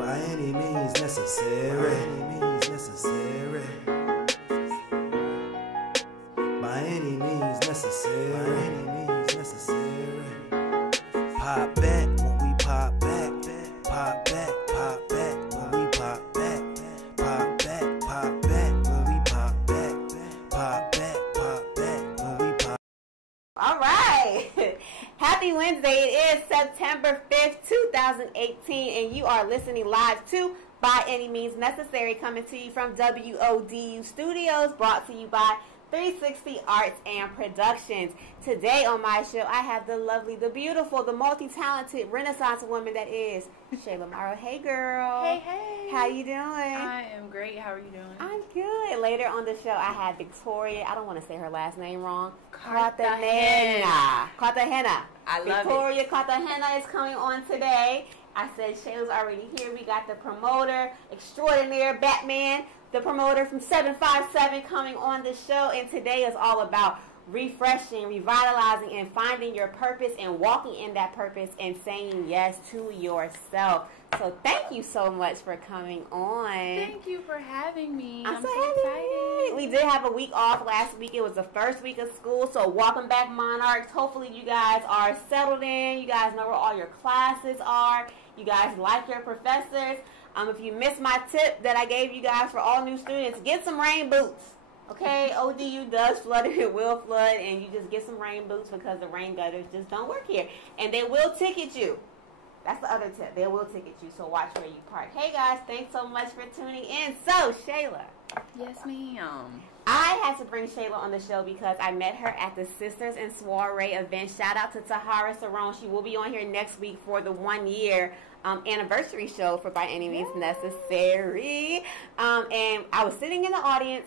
By any means necessary. By any means necessary. Pop back when we pop back. Pop back when we pop back. Pop back when we pop back. Pop back when we pop. All right. Happy Wednesday. It is September 5th, 2018, and you are listening live to By Any Means Necessary, coming to you from WODU Studios, brought to you by 360 Arts and Productions. Today on my show, I have the lovely, the beautiful, the multi-talented Renaissance woman that is Shayla Morrow. Hey, girl. Hey. How you doing? I am great. How are you doing? I'm good. Later on the show, I had Victoria. I don't want to say her last name wrong. Cartagena. I love Victoria Cartagena is coming on today. I said Shayla's already here. We got the promoter extraordinaire, Bamn, the promoter from 757 coming on the show. And today is all about refreshing, revitalizing, and finding your purpose and walking in that purpose and saying yes to yourself. So thank you so much for coming on. Thank you for having me. I'm so excited. We did have a week off last week. It was the first week of school. So welcome back, Monarchs. Hopefully you guys are settled in. You guys know where all your classes are. You guys like your professors. If you missed my tip that I gave you guys for all new students, get some rain boots. Okay, ODU does flood and it will flood, and you just get some rain boots because the rain gutters just don't work here. And they will ticket you. That's the other tip. They will ticket you, so watch where you park. Hey, guys, thanks so much for tuning in. So, Shayla. Yes, ma'am. I had to bring Shayla on the show because I met her at the Sisters in Soiree event. Shout out to Tahara Sarone. She will be on here next week for the 1-year anniversary show for By Any Means Necessary. And I was sitting in the audience,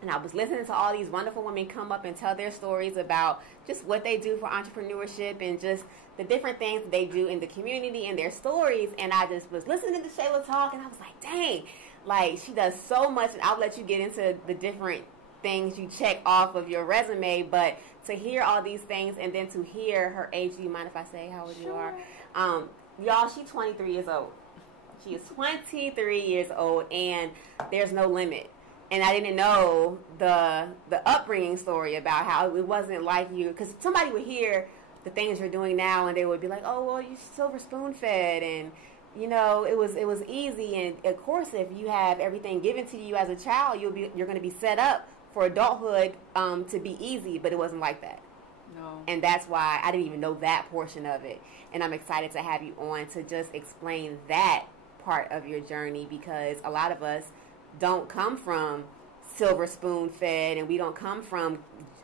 and I was listening to all these wonderful women come up and tell their stories about just what they do for entrepreneurship and just the different things that they do in the community and their stories. And I just was listening to Shayla talk, and I was like, dang, like she does so much. And I'll let you get into the different things you check off of your resume. But to hear all these things and then to hear her age, do you mind if I say how old you are? Y'all, she's 23 years old. She is 23 years old, and there's no limit. And I didn't know the upbringing story about how it wasn't like you, because somebody would hear the things you're doing now, and they would be like, "Oh, well, you're silver spoon fed," and you know, it was easy. And of course, if you have everything given to you as a child, you're going to be set up for adulthood to be easy. But it wasn't like that. No. And that's why I didn't even know that portion of it. And I'm excited to have you on to just explain that part of your journey, because a lot of us don't come from silver spoon fed, and we don't come from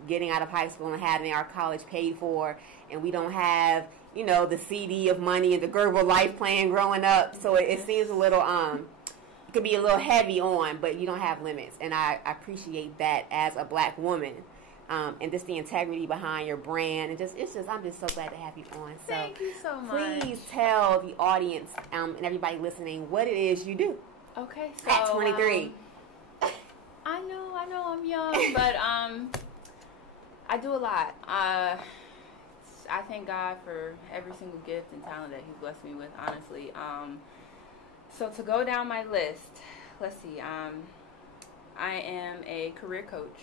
getting out of high school and having our college paid for, and we don't have, you know, the CD of money and the Gerber Life plan growing up. So it seems a little it could be a little heavy on, but you don't have limits, and I appreciate that as a black woman. And just the integrity behind your brand, and I'm just so glad to have you on. So thank you so much. Please tell the audience and everybody listening what it is you do. Okay, so at 23. I know I'm young, but I do a lot. I thank God for every single gift and talent that He's blessed me with, honestly. So to go down my list, let's see. I am a career coach.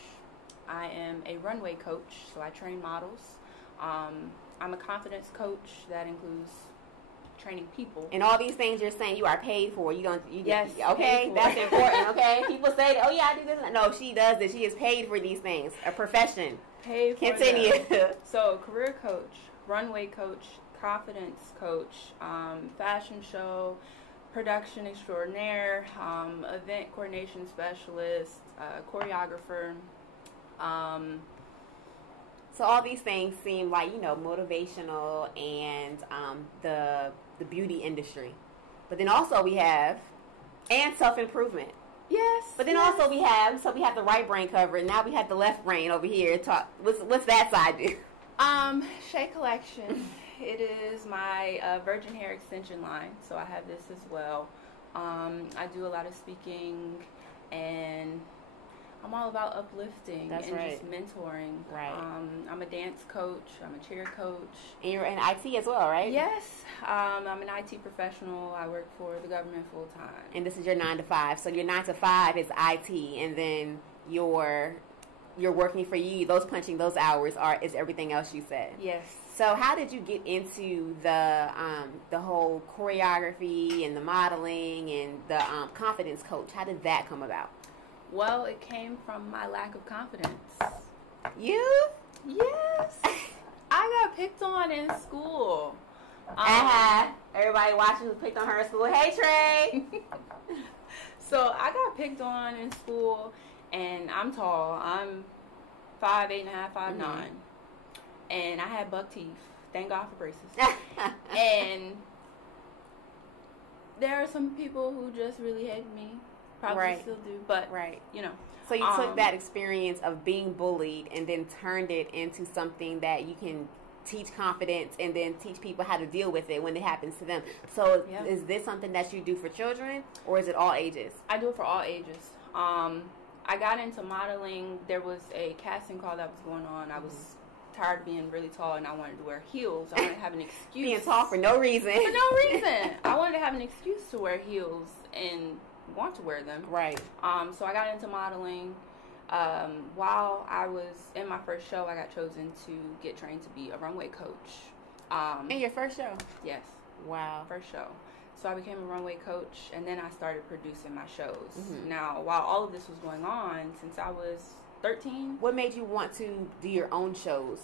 I am a runway coach, so I train models. I'm a confidence coach that includes training people. And all these things you're saying you are paid for. Yes. Okay, that's important. Okay, people say, "Oh yeah, I do this." No, she does this. She is paid for these things. A profession. Paid for. Continue. So, career coach, runway coach, confidence coach, fashion show, production extraordinaire, event coordination specialist, choreographer. So all these things seem like, you know, motivational and the beauty industry. But then also we have, and self-improvement. Yes. But then also we have the right brain covered, and now we have the left brain over here. What's that side do? Shea Collection. It is my virgin hair extension line, so I have this as well. I do a lot of speaking and I'm all about uplifting That's and right. just mentoring. Right. I'm a dance coach. I'm a cheer coach. And you're in IT as well, right? Yes. I'm an IT professional. I work for the government full time. And this is your 9 to 5. So your 9 to 5 is IT, and then you're working for you. Those punching those hours is everything else you said. Yes. So how did you get into the whole choreography and the modeling and the confidence coach? How did that come about? Well, it came from my lack of confidence. You? Yes. I got picked on in school. Everybody watching who picked on her in school. Hey, Trey. So I got picked on in school, and I'm tall. I'm 5'8.5", 5'9", and I had buck teeth. Thank God for braces. And there are some people who just really hated me. Probably still do, but you know. So you took that experience of being bullied and then turned it into something that you can teach confidence and then teach people how to deal with it when it happens to them. So is this something that you do for children, or is it all ages? I do it for all ages. I got into modeling. There was a casting call that was going on. I was tired of being really tall, and I wanted to wear heels. I wanted to have an excuse. Being tall for no reason. For no reason. I wanted to have an excuse to wear heels and want to wear them. Right. So I got into modeling. While I was in my first show, I got chosen to get trained to be a runway coach. In your first show? Yes. Wow. First show. So I became a runway coach, and then I started producing my shows. Now, while all of this was going on, since I was 13. What made you want to do your own shows?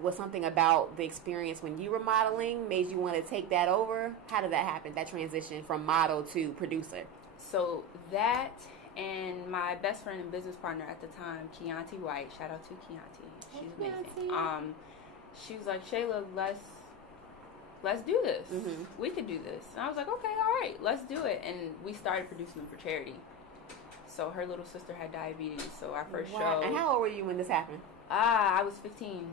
Was something about the experience when you were modeling made you want to take that over? How did that happen, that transition from model to producer? So that, and my best friend and business partner at the time, Keonti White, shout out to Keonti, she's amazing. She was like, Shayla, let's do this. We could do this. And I was like, okay, all right, let's do it. And we started producing them for charity. So her little sister had diabetes, so our first show. And how old were you when this happened? I was 15.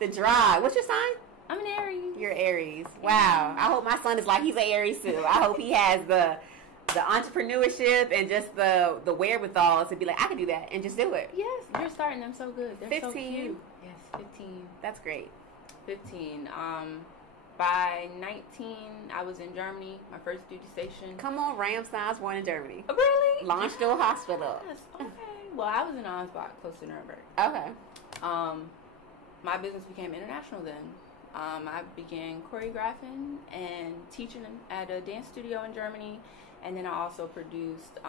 The drive. What's your sign? I'm an Aries. You're Aries. Wow. I hope my son is like he's an Aries too. I hope he has the entrepreneurship and just the wherewithal to be like, I can do that and just do it. Yes, you're starting them so good. They're 15. So cute. Yes, 15. That's great. 15. By 19, I was in Germany, my first duty station. Come on, Ramstein was born in Germany. Really? Landstuhl Hospital. Yes, okay. Well, I was in Ansbach, close to Nuremberg. Okay. My business became international then. I began choreographing and teaching at a dance studio in Germany, and then I also produced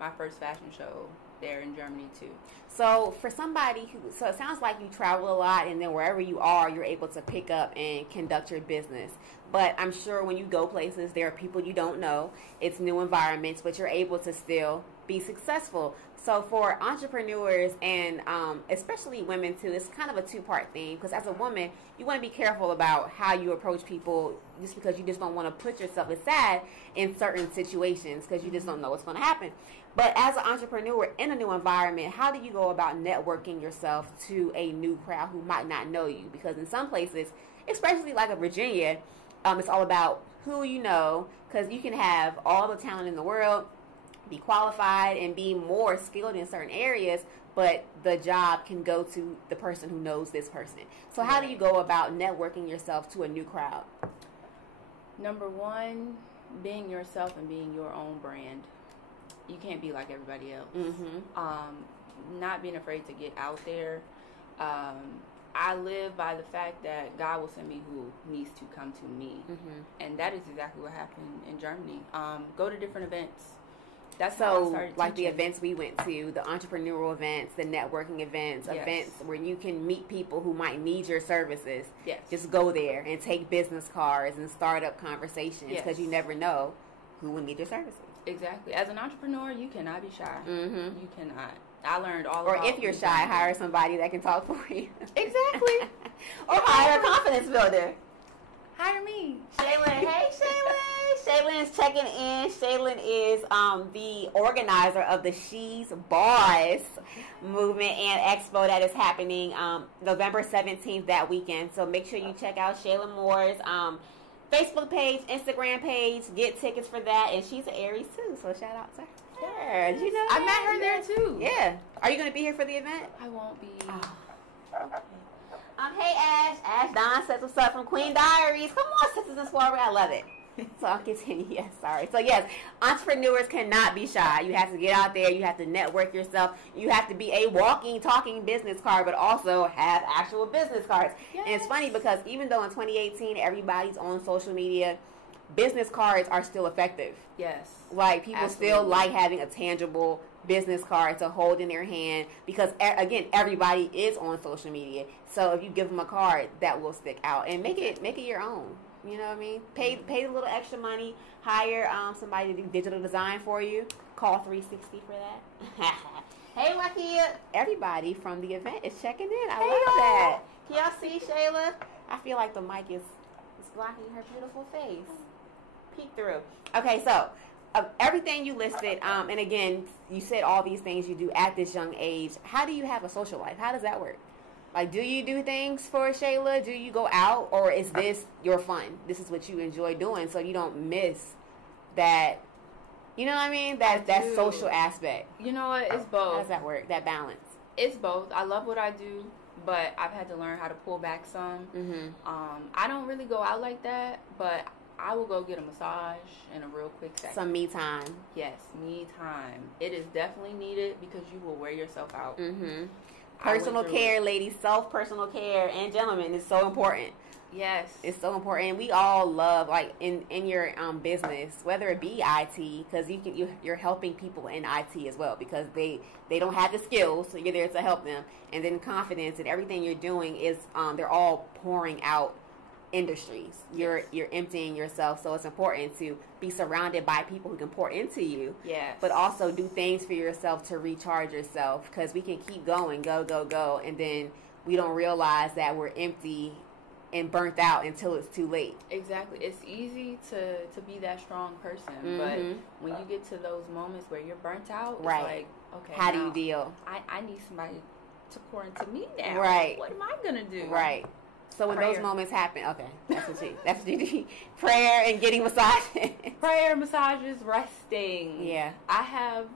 my first fashion show there in Germany too. So for somebody so it sounds like you travel a lot, and then wherever you are, you're able to pick up and conduct your business. But I'm sure when you go places, there are people you don't know. It's new environments, but you're able to still be successful. So for entrepreneurs and especially women too, it's kind of a two-part thing, because as a woman, you want to be careful about how you approach people, just because you just don't want to put yourself aside in certain situations because you just don't know what's going to happen. But as an entrepreneur in a new environment, how do you go about networking yourself to a new crowd who might not know you? Because in some places, especially like a Virginia, it's all about who you know, because you can have all the talent in the world, be qualified and be more skilled in certain areas, but the job can go to the person who knows this person. So how do you go about networking yourself to a new crowd? Number one, being yourself and being your own brand. You can't be like everybody else. Not being afraid to get out there. I live by the fact that God will send me who needs to come to me. And that is exactly what happened in Germany. Go to different events. That's how I started like teaching. the events we went to, the entrepreneurial events, the networking events, events where you can meet people who might need your services. Yes. Just go there and take business cards and start up conversations, because you never know who will need your services. Exactly. As an entrepreneur, you cannot be shy. You cannot. I learned all or about if you're shy, hire somebody that can talk for you. Exactly. Or hire a confidence builder. Hire me. Shaylin, hey Shaylin. Shaylin is checking in. Shaylin is the organizer of the She's Boss movement and expo that is happening November 17th that weekend. So make sure you check out Shaylin Moore's Facebook page, Instagram page. Get tickets for that. And she's an Aries too, so shout out to her. Girl, did you know I that? met her there too. Yeah. Are you going to be here for the event? I won't be. Okay. Hey Ash. Ash Don says what's up from Queen Diaries. Come on, Sisters and Soiree. I love it. So I'll continue. Yes, sorry. So yes, entrepreneurs cannot be shy. You have to get out there. You have to network yourself. You have to be a walking, talking business card, but also have actual business cards. Yes. And it's funny because even though in 2018 everybody's on social media, business cards are still effective. Yes. Like people still like having a tangible business card to hold in their hand because again, everybody is on social media. So if you give them a card, that will stick out and make it your own. You know what I mean? Pay a little extra money. Hire somebody to do digital design for you. Call 360 for that. Hey, Wakia. Everybody from the event is checking in. I love that. Can y'all see Shayla? I feel like the mic is blocking her beautiful face. Peek through. Okay, so everything you listed, and again, you said all these things you do at this young age. How do you have a social life? How does that work? Like, do you do things for Shayla? Do you go out? Or is this your fun? This is what you enjoy doing so you don't miss that, you know what I mean? That social aspect. You know what? It's both. How does that work? That balance? It's both. I love what I do, but I've had to learn how to pull back some. Mm-hmm. I don't really go out like that, but I will go get a massage in a real quick second. Some me time. Yes, me time. It is definitely needed because you will wear yourself out. Mm-hmm. Personal care, ladies, personal care, and gentlemen, is so important. Yes. It's so important. And we all love, like, in your business, whether it be IT, because you're helping people in IT as well, because they don't have the skills, so you're there to help them. And then confidence and everything you're doing is, they're all pouring out industries. You're emptying yourself, so it's important to be surrounded by people who can pour into you. Yes. But also do things for yourself to recharge yourself, because we can keep going, go, and then we don't realize that we're empty and burnt out until it's too late. Exactly. It's easy to be that strong person, Mm-hmm. but when you get to those moments where you're burnt out, it's right. like, okay, how do you deal? I need somebody to pour into me now. Right. What am I gonna do? Right. So when Prayer. those moments happen, okay, that's what you do. Prayer and getting massages. Prayer, massages, resting. Yeah. I have,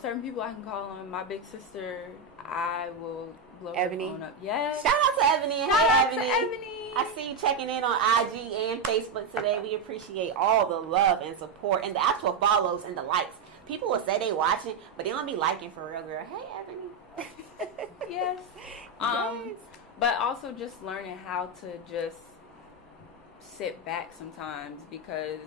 certain people I can call on. My big sister, I will blow Ebony. her phone up. Yes. Shout out to Ebony. Shout out Ebony. to Ebony. I see you checking in on IG and Facebook today. We appreciate all the love and support and the actual follows and the likes. People will say they watching, but they don't be liking for real, girl. Hey, Ebony. Yes. Yes. But also just learning how to just sit back sometimes, because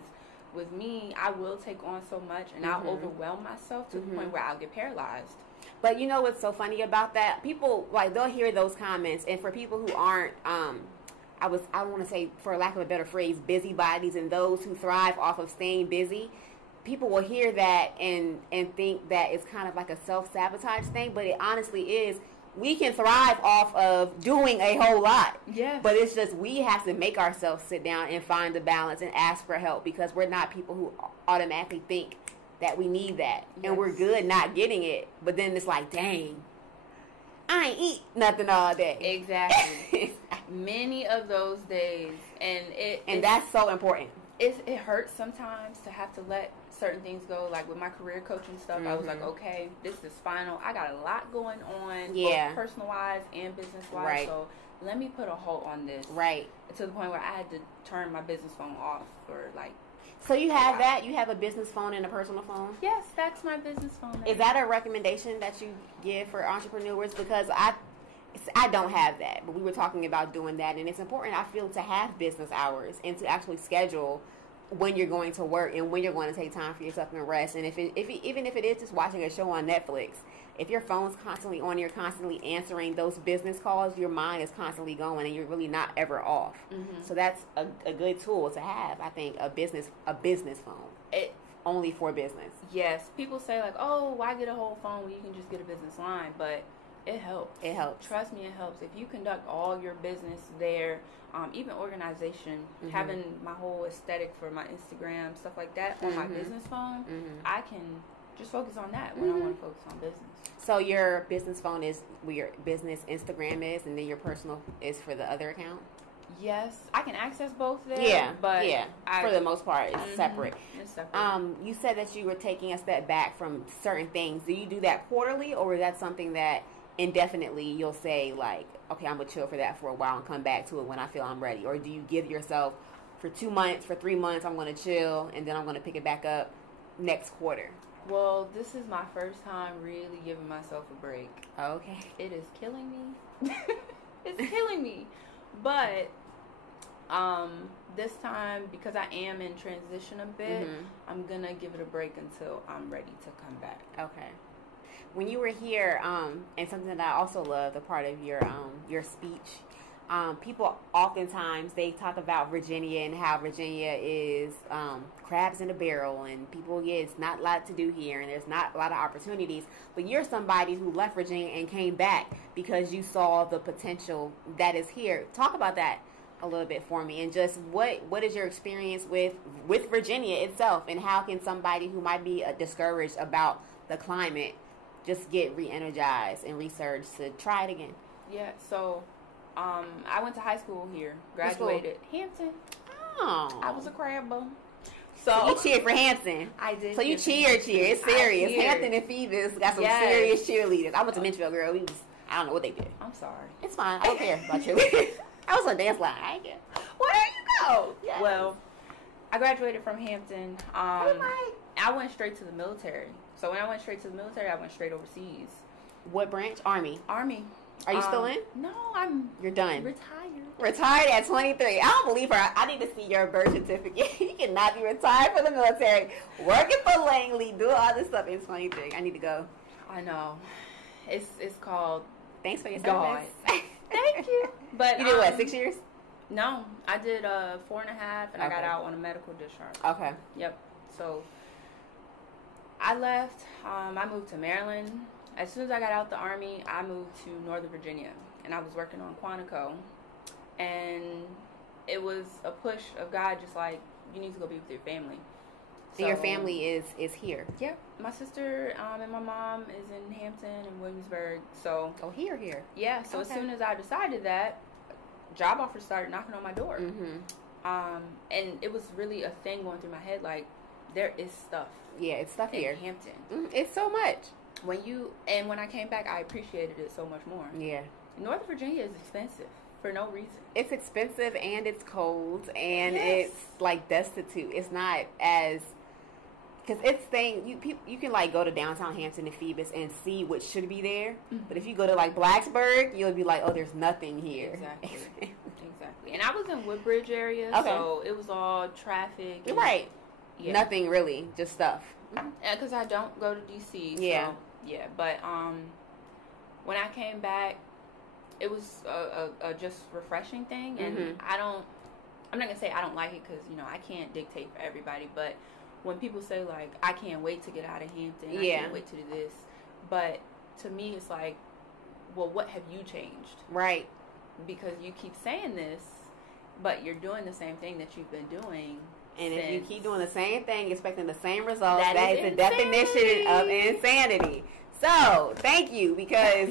with me, I will take on so much and I'll overwhelm myself to the point where I'll get paralyzed. But you know what's so funny about that? People, like, they'll hear those comments, and for people who aren't, I want to say, for lack of a better phrase, busybodies, and those who thrive off of staying busy, people will hear that and think that it's kind of like a self-sabotage thing, but it honestly is. We can thrive off of doing a whole lot. Yeah. But it's just we have to make ourselves sit down and find the balance and ask for help, because we're not people who automatically think that we need that. Yes. And we're good not getting it. But then it's like, dang, I ain't eat nothing all day. Exactly. Many of those days. And that's so important. It hurts sometimes to have to let certain things go. Like with my career coaching stuff, I was like, okay, this is final. I got a lot going on, both personal wise and business wise. Right. So let me put a halt on this. Right. To the point where I had to turn my business phone off for like. So you have that? You have a business phone and a personal phone? Yes, that's my business phone. Is that a recommendation that you give for entrepreneurs? Because I don't have that, but we were talking about doing that, and it's important, I feel, to have business hours and to actually schedule when you're going to work and when you're going to take time for yourself and rest. And even if it is just watching a show on Netflix, if your phone's constantly on, you're constantly answering those business calls, your mind is constantly going, and you're really not ever off. So that's a good tool to have, I think, a business phone. Only for business. Yes. People say like, oh, why get a whole phone when you can just get a business line? But it helps. It helps. Trust me, it helps. If you conduct all your business there, even organization, having my whole aesthetic for my Instagram, stuff like that on my business phone, I can just focus on that when I want to focus on business. So your business phone is where your business Instagram is, and then your personal is for the other account? Yes, I can access both there. Yeah, but for the most part, it's separate. It's separate. You said that you were taking a step back from certain things. Do you do that quarterly, or is that something that indefinitely you'll say, like, okay, I'm going to chill for that for a while and come back to it when I feel I'm ready? Or do you give yourself for 2 months, for 3 months, I'm going to chill, and then I'm going to pick it back up next quarter? Well, this is my first time really giving myself a break. Okay. It is killing me. It's killing me. But this time, because I am in transition a bit, I'm going to give it a break until I'm ready to come back. Okay. When you were here, and something that I also love, the part of your speech, people oftentimes, they talk about Virginia and how Virginia is crabs in a barrel, and people, it's not a lot to do here, and there's not a lot of opportunities. But you're somebody who left Virginia and came back because you saw the potential that is here. Talk about that a little bit for me, and just what is your experience with Virginia itself, and how can somebody who might be discouraged about the climate just get re-energized and resurged to try it again? Yeah, so I went to high school here, graduated Hampton. Oh, I was a crabber. So you cheered for Hampton. I did. So you cheer. It's serious. Hampton and Phoebus got some serious cheerleaders. I went to Minchville, girl. I don't know what they did. I'm sorry. It's fine. I don't care about cheerleaders. I was on dance line. I ain't care. Well, there you go. Yes. Well, I graduated from Hampton. I went straight to the military. So when I went straight to the military, I went straight overseas. What branch? Army. Are you still in? No, You're done. Retired at 23. I don't believe her. I need to see your birth certificate. You cannot be retired from the military, working for Langley, doing all this stuff in 23. I need to go. I know. It's called. Thanks for your God. service. Thank you. But you did what? 6 years? No, I did 4.5, and I got out on a medical discharge. Okay. Yep. So I left. I moved to Maryland. As soon as I got out the Army, I moved to Northern Virginia, and I was working on Quantico. And it was a push of God, just like, you need to go be with your family. So, and your family is here? Yeah. My sister and my mom is in Hampton and Williamsburg. So here. Yeah. So okay. As soon as I decided that, job offers started knocking on my door. And it was really a thing going through my head, like, there is stuff. Yeah, it's stuff in here. Hampton. It's so much. When I came back, I appreciated it so much more. Yeah. Northern Virginia is expensive for no reason. It's expensive, and it's cold, and it's like destitute. It's not as, because it's thing you can like go to downtown Hampton and Phoebus and see what should be there, but if you go to like Blacksburg, you'll be like, oh, there's nothing here. Exactly. Exactly. And I was in Woodbridge area, so it was all traffic. Right. Yeah. Nothing really, just stuff. Because I don't go to DC. Yeah. So, yeah. But when I came back, it was a just refreshing thing, and I'm not gonna say I don't like it, because I can't dictate for everybody. But when people say, like, I can't wait to get out of Hampton, I can't wait to do this, but to me it's like, well, what have you changed? Right. Because you keep saying this, but you're doing the same thing that you've been doing. And if you keep doing the same thing, expecting the same results, that is the definition of insanity. So, thank you, because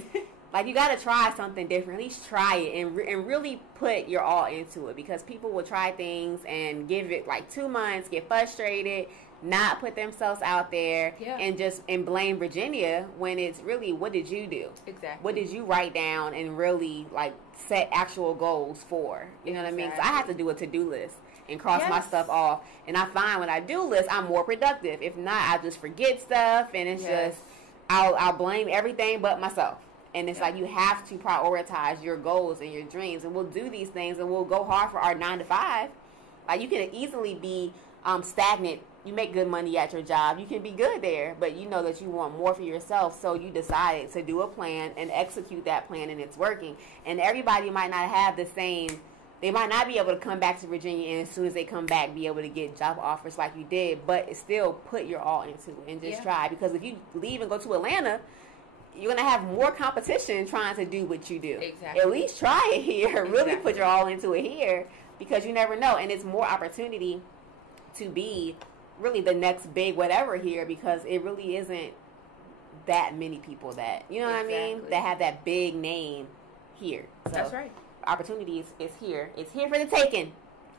like, you got to try something different. At least try it and really put your all into it, because people will try things and give it like 2 months, get frustrated, not put themselves out there, and blame Virginia, when it's really, what did you do? Exactly. What did you write down and really like set actual goals for? You know what I mean? So I have to do a to-do list and cross my stuff off. And I find when I do list, I'm more productive. If not, I just forget stuff, and it's just, I'll blame everything but myself. And it's like, you have to prioritize your goals and your dreams. And we'll do these things, and we'll go hard for our 9 to 5. Like, you can easily be stagnant. You make good money at your job. You can be good there, but you know that you want more for yourself. So you decided to do a plan and execute that plan, and it's working. And everybody might not have the same. They might not be able to come back to Virginia, and as soon as they come back, be able to get job offers like you did. But still, put your all into it and just try. Because if you leave and go to Atlanta, you're going to have more competition trying to do what you do. Exactly. At least try it here. Really put your all into it here, because you never know. And it's more opportunity to be really the next big whatever here, because it really isn't that many people that, you know what I mean, that have that big name here. So, that's right. opportunity is here. It's here for the taking.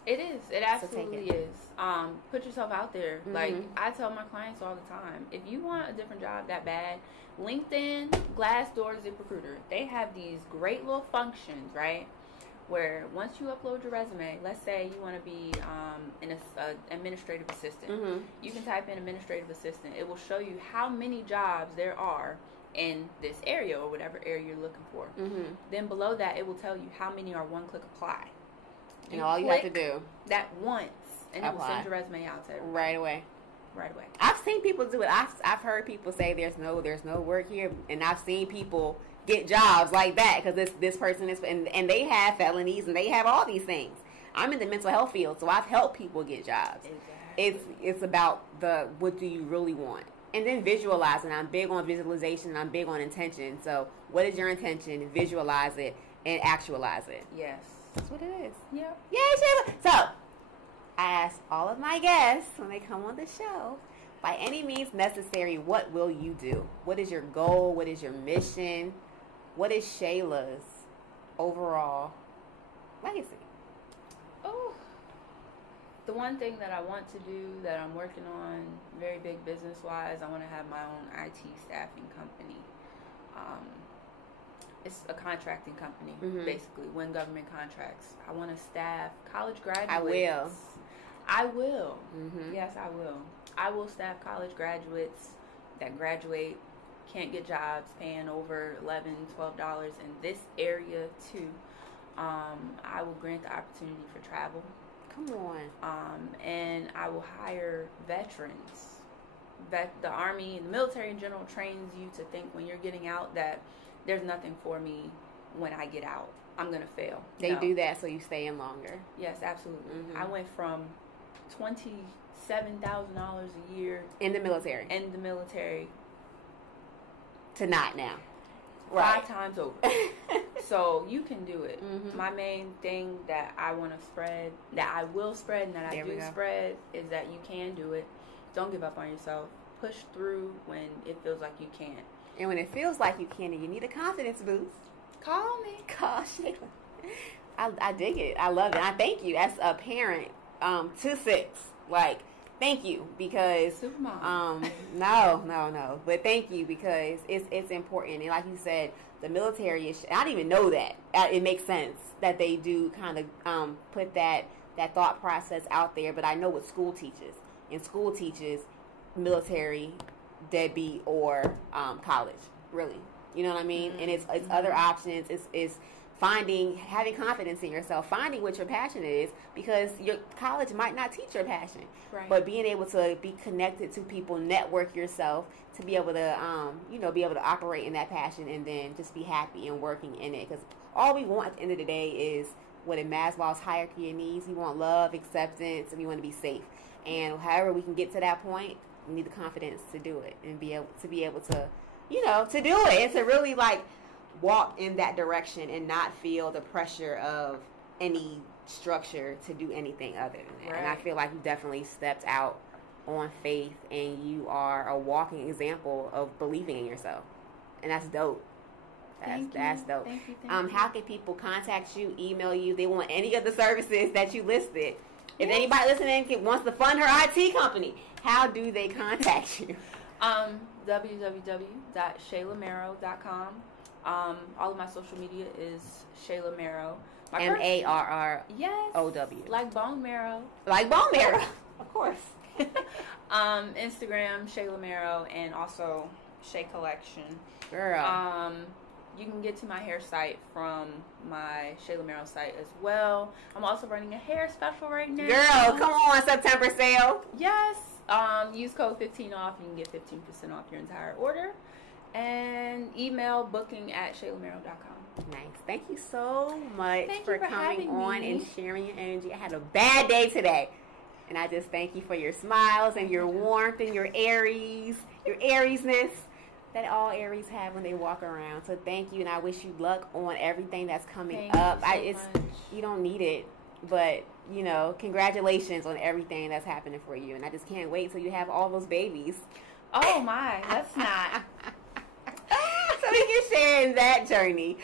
It is. It absolutely is. Put yourself out there. Mm-hmm. Like, I tell my clients all the time, if you want a different job that bad, LinkedIn, Glassdoor, ZipRecruiter, they have these great little functions, right? Where once you upload your resume, let's say you want to be an administrative assistant. Mm-hmm. You can type in administrative assistant. It will show you how many jobs there are in this area or whatever area you're looking for. Mm-hmm. Then below that, it will tell you how many are one-click apply. And all you have to do that once, and it will send your resume out to everybody. Right away. Right away. I've seen people do it. I've heard people say there's no work here, and I've seen people get jobs like that because this person is and they have felonies and they have all these things. I'm in the mental health field, so I've helped people get jobs. Exactly. It's about the what do you really want, and then visualizing. I'm big on visualization and I'm big on intention. So what is your intention? Visualize it and actualize it. Yes. That's what it is. Yep. Yay, Shayla. So, I ask all of my guests when they come on the show, by any means necessary, what will you do? What is your goal? What is your mission? What is Shayla's overall legacy? Oh, the one thing that I want to do that I'm working on, very big business-wise, I want to have my own IT staffing company. It's a contracting company, basically, win government contracts. I want to staff college graduates. I will. Mm-hmm. Yes, I will. I will staff college graduates that graduate, can't get jobs, paying over $11, $12 in this area, too. I will grant the opportunity for travel. Come on. And I will hire veterans. The Army and the military in general trains you to think when you're getting out that there's nothing for me when I get out. I'm going to fail. They do that so you stay in longer. Yes, absolutely. Mm-hmm. I went from $27,000 a year. In the military. To not now. 5 times over. So you can do it. Mm-hmm. My main thing that I want to spread, that I will spread and that I do spread is that you can do it. Don't give up on yourself. Push through when it feels like you can't. And when it feels like you can and you need a confidence boost, call me. Call Shayla. I dig it. I love it. I thank you as a parent to 6. Like, thank you because Supermom. No. But thank you because it's important. And like you said, the military is. I didn't even know that. It makes sense that they do kind of put that thought process out there. But I know what school teaches. And school teaches military, deadbeat, or college. Really, you know what I mean? Mm-hmm. And it's other options. It's having confidence in yourself, finding what your passion is, because your college might not teach your passion. Right. But being able to be connected to people, network yourself to be able to, be able to operate in that passion and then just be happy and working in it. Because all we want at the end of the day is what in Maslow's hierarchy of needs. We want love, acceptance, and we want to be safe. And however we can get to that point, we need the confidence to do it and be able to to do it and to really walk in that direction and not feel the pressure of any structure to do anything other than that. Right. And I feel like you definitely stepped out on faith and you are a walking example of believing in yourself. And that's dope. That's dope. Thank you. How can people contact you, email you, if they want any of the services that you listed? If anybody listening wants to fund her IT company, how do they contact you? www.shaylamero.com. All of my social media is Shayla Marrow. MARROW. Yes. Like bone marrow. Like bone marrow. Of course. Instagram, Shayla Marrow, and also Shay Collection. Girl. You can get to my hair site from my Shayla Marrow site as well. I'm also running a hair special right now. Girl, come on, September sale. Yes. Use code 15 off. You can get 15% off your entire order. And email booking@shaylamero.com. Nice. Thank you so much for coming on and sharing your energy. I had a bad day today. And I just thank you for your smiles and your warmth and your Aries, your Ariesness that all Aries have when they walk around. So thank you, and I wish you luck on everything that's coming up. You don't need it, but congratulations on everything that's happening for you. And I just can't wait till you have all those babies. Oh my, let's not. So thank you for sharing that journey.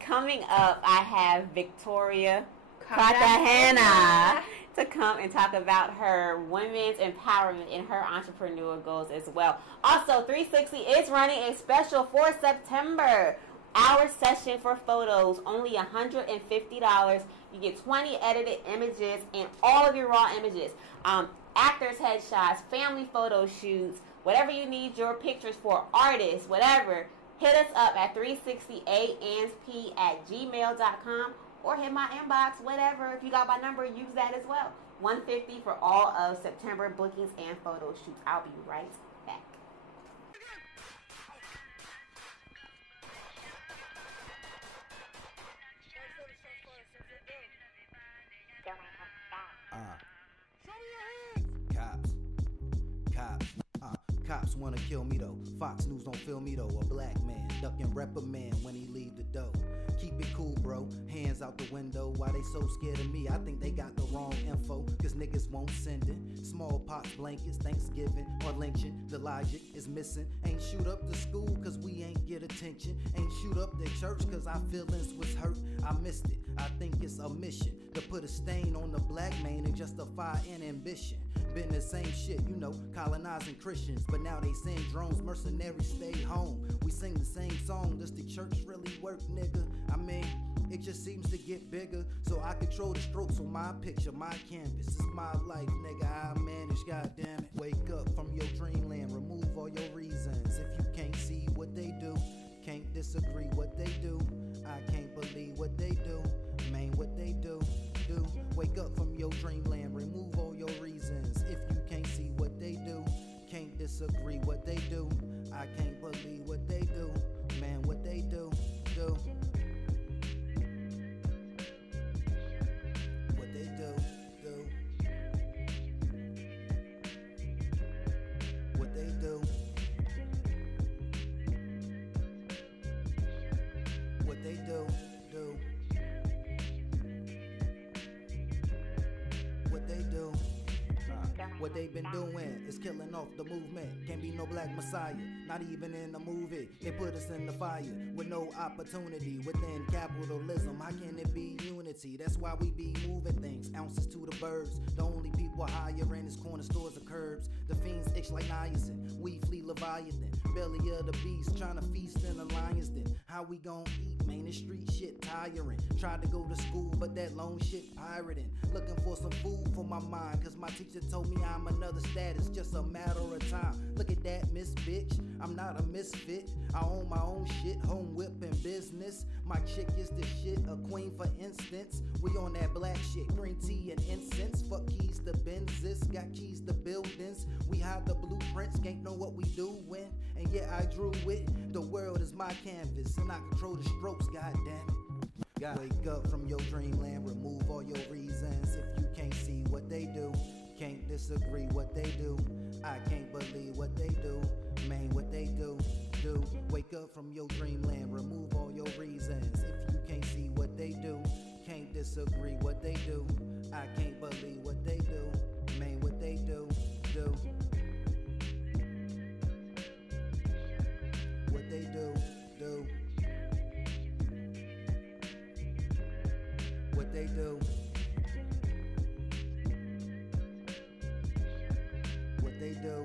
Coming up, I have Victoria Cartagena to come and talk about her women's empowerment and her entrepreneurial goals as well. Also, 360 is running a special for September. Our session for photos, only $150. You get 20 edited images and all of your raw images. Actors' headshots, family photo shoots, whatever you need your pictures for, artists, whatever. Hit us up at 360ansp@gmail.com or hit my inbox, whatever. If you got my number, use that as well. $150 for all of September bookings and photo shoots. I'll be right back. Cops wanna kill me though. Fox News don't feel me though. A black man ducking reprimand when he leave the door. Keep it cool, bro. Hands out the window. Why they so scared of me? I think they got the wrong info. Cause niggas won't send it. Smallpox blankets, Thanksgiving, or lynching. The logic is missing. Ain't shoot up the school cause we ain't get attention. Ain't shoot up the church cause our feelings was hurt. I missed it. I think it's a mission to put a stain on the black man and justify an ambition. Been the same shit, you know, colonizing Christians. But now they send drones, mercenaries stay home. We sing the same song, does the church really work, nigga? I mean, it just seems to get bigger. So I control the strokes on my picture, my canvas. It's my life, nigga, I manage, goddamn it. Wake up from your dreamland, remove all your reasons. If you can't see what they do, can't disagree what they do. I can't believe what they do, man, what they do. Wake up from your dreamland, remove all your reasons. If you can't see what they do, can't disagree what they do. I can't believe what they do, man, what they do. What they do. What they do. What they do. What they do. What they been doing is killing off the movement. Can't be no black messiah, not even in a movie. They put us in the fire with no opportunity within capitalism. How can it be unity? That's why we be moving things, ounces to the birds. The only people higher in is corner stores or curbs. The fiends itch like niacin, we flee Leviathan. Belly of the beast, trying to feast in the lion's den. How we gon' eat, man? This street shit tiring. Tried to go to school, but that lone shit pirating. Looking for some food for my mind, cause my teacher told me I'm another status, just a matter of time. Look at that, miss bitch, I'm not a misfit. I own my own shit, home whipping business. My chick is the shit, a queen for instance. We on that black shit, green tea and incense. Fuck keys to Benzes, got keys to buildings. We hide the blueprints, can't know what we doing. And yeah, I drew it, the world is my canvas. And I control the strokes, goddamn it. Wake up from your dreamland, remove all your reasons. If you can't see what they do, can't disagree what they do. I can't believe what they do, man, what they do. Wake up from your dreamland, remove all your reasons. If you can't see what they do, can't disagree what they do. I can't believe what they do, man, what they do. What they do. What they do. What they do.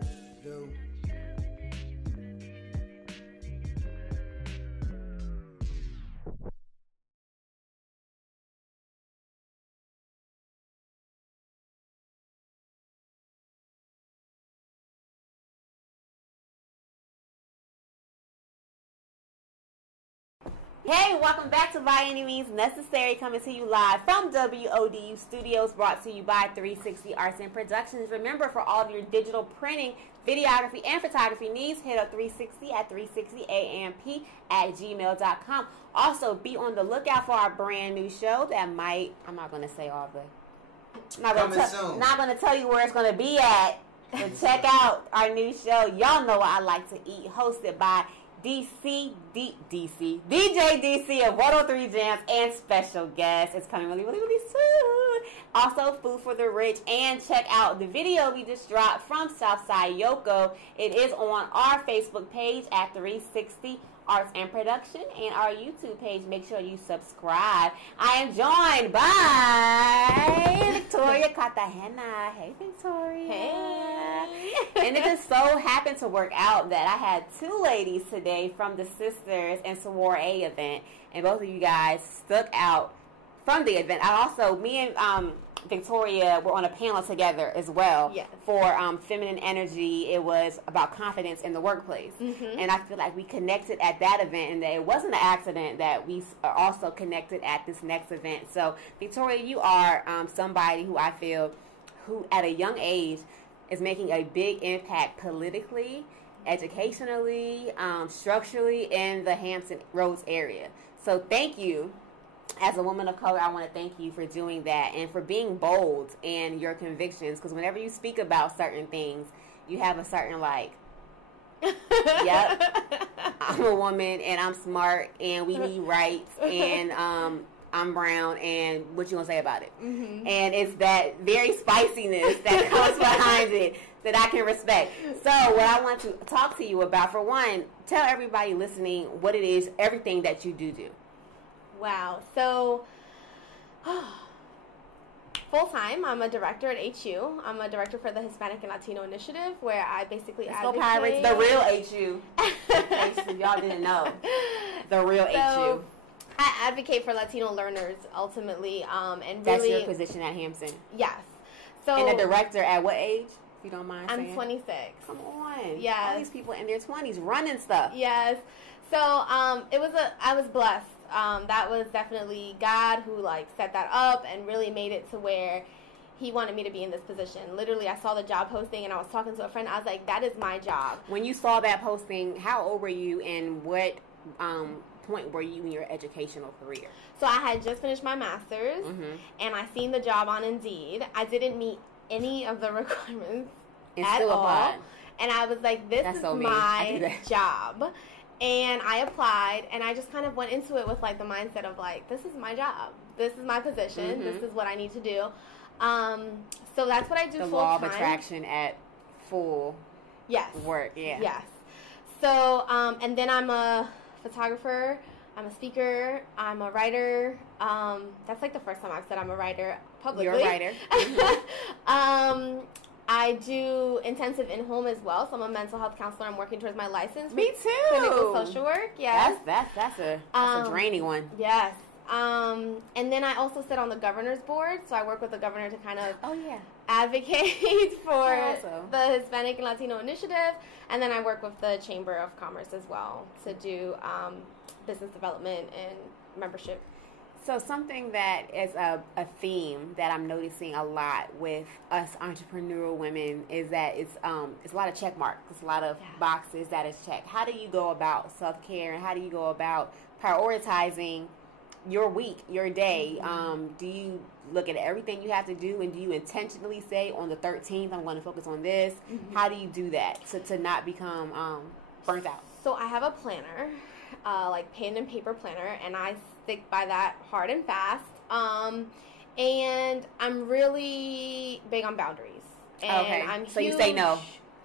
Hey, welcome back to By Any Means Necessary, coming to you live from WODU Studios, brought to you by 360 Arts and Productions. Remember, for all of your digital printing, videography, and photography needs, hit up 360 at 360amp@gmail.com. Also, be on the lookout for our brand new show that might, I'm not going to say all the, not going to tell you where it's going to be at, but check out our new show, Y'all Know What I Like to Eat, hosted by DJ DC of 103 Jams and special guests. It's coming really, really, really soon. Also, Food for the Rich. And check out the video we just dropped from Southside Yoko. It is on our Facebook page at 360 Arts and Production, and our YouTube page. Make sure you subscribe. I am joined by Victoria Cartagena. Hey, Victoria. Hey. And it just so happened to work out that I had two ladies today from the Sisters and Soiree event, and both of you guys stuck out from the event. Me and Victoria were on a panel together as well. Yes. For feminine energy. It was about confidence in the workplace. Mm-hmm. And I feel like we connected at that event, and that it wasn't an accident that we are also connected at this next event. So, Victoria, you are somebody who I feel who at a young age is making a big impact politically, educationally, structurally in the Hampton Roads area. So thank you. As a woman of color, I want to thank you for doing that and for being bold in your convictions, because whenever you speak about certain things, you have a certain yep, I'm a woman and I'm smart and we need rights and I'm brown and what you gonna say about it? Mm-hmm. And it's that very spiciness that comes behind it that I can respect. So what I want to talk to you about, for one, tell everybody listening what it is, everything that you do. Wow. So, full-time, I'm a director at HU. I'm a director for the Hispanic and Latino Initiative, where I basically Let's go Pirates, the real HU. In case y'all didn't know. The real HU. I advocate for Latino learners, ultimately, and That's really... your position at Hampton. Yes. So, and a director at what age, if you don't mind saying? I'm 26. Come on. Yes. All these people in their 20s running stuff. Yes. So, I was blessed. That was definitely God who set that up and really made it to where he wanted me to be in this position. Literally, I saw the job posting and I was talking to a friend. I was like, that is my job. When you saw that posting, how old were you and what point were you in your educational career? So I had just finished my master's, and I seen the job on Indeed. I didn't meet any of the requirements at all. And I was like, this is my job. And I applied, and I just kind of went into it with, the mindset of, this is my job. This is my position. This is what I need to do. So that's what I do full-time. The law of attraction at full work, yeah. Yes. So, and then I'm a photographer. I'm a speaker. I'm a writer. That's, the first time I've said I'm a writer publicly. You're a writer. I do intensive in-home as well, so I'm a mental health counselor. I'm working towards my license. Me too. Clinical social work, yes. That's a draining one. Yes. And then I also sit on the governor's board, so I work with the governor to kind of advocate for the Hispanic and Latino Initiative, and then I work with the Chamber of Commerce as well to do business development and membership. So something that is a theme that I'm noticing a lot with us entrepreneurial women is that it's a lot of check marks. It's a lot of boxes that is checked. How do you go about self-care, and how do you go about prioritizing your week, your day? Do you look at everything you have to do, and do you intentionally say on the 13th, I'm going to focus on this? How do you do that to not become burnt out? So I have a planner, pen and paper planner, and I stick by that hard and fast. And I'm really big on boundaries. And I'm huge. So you say no.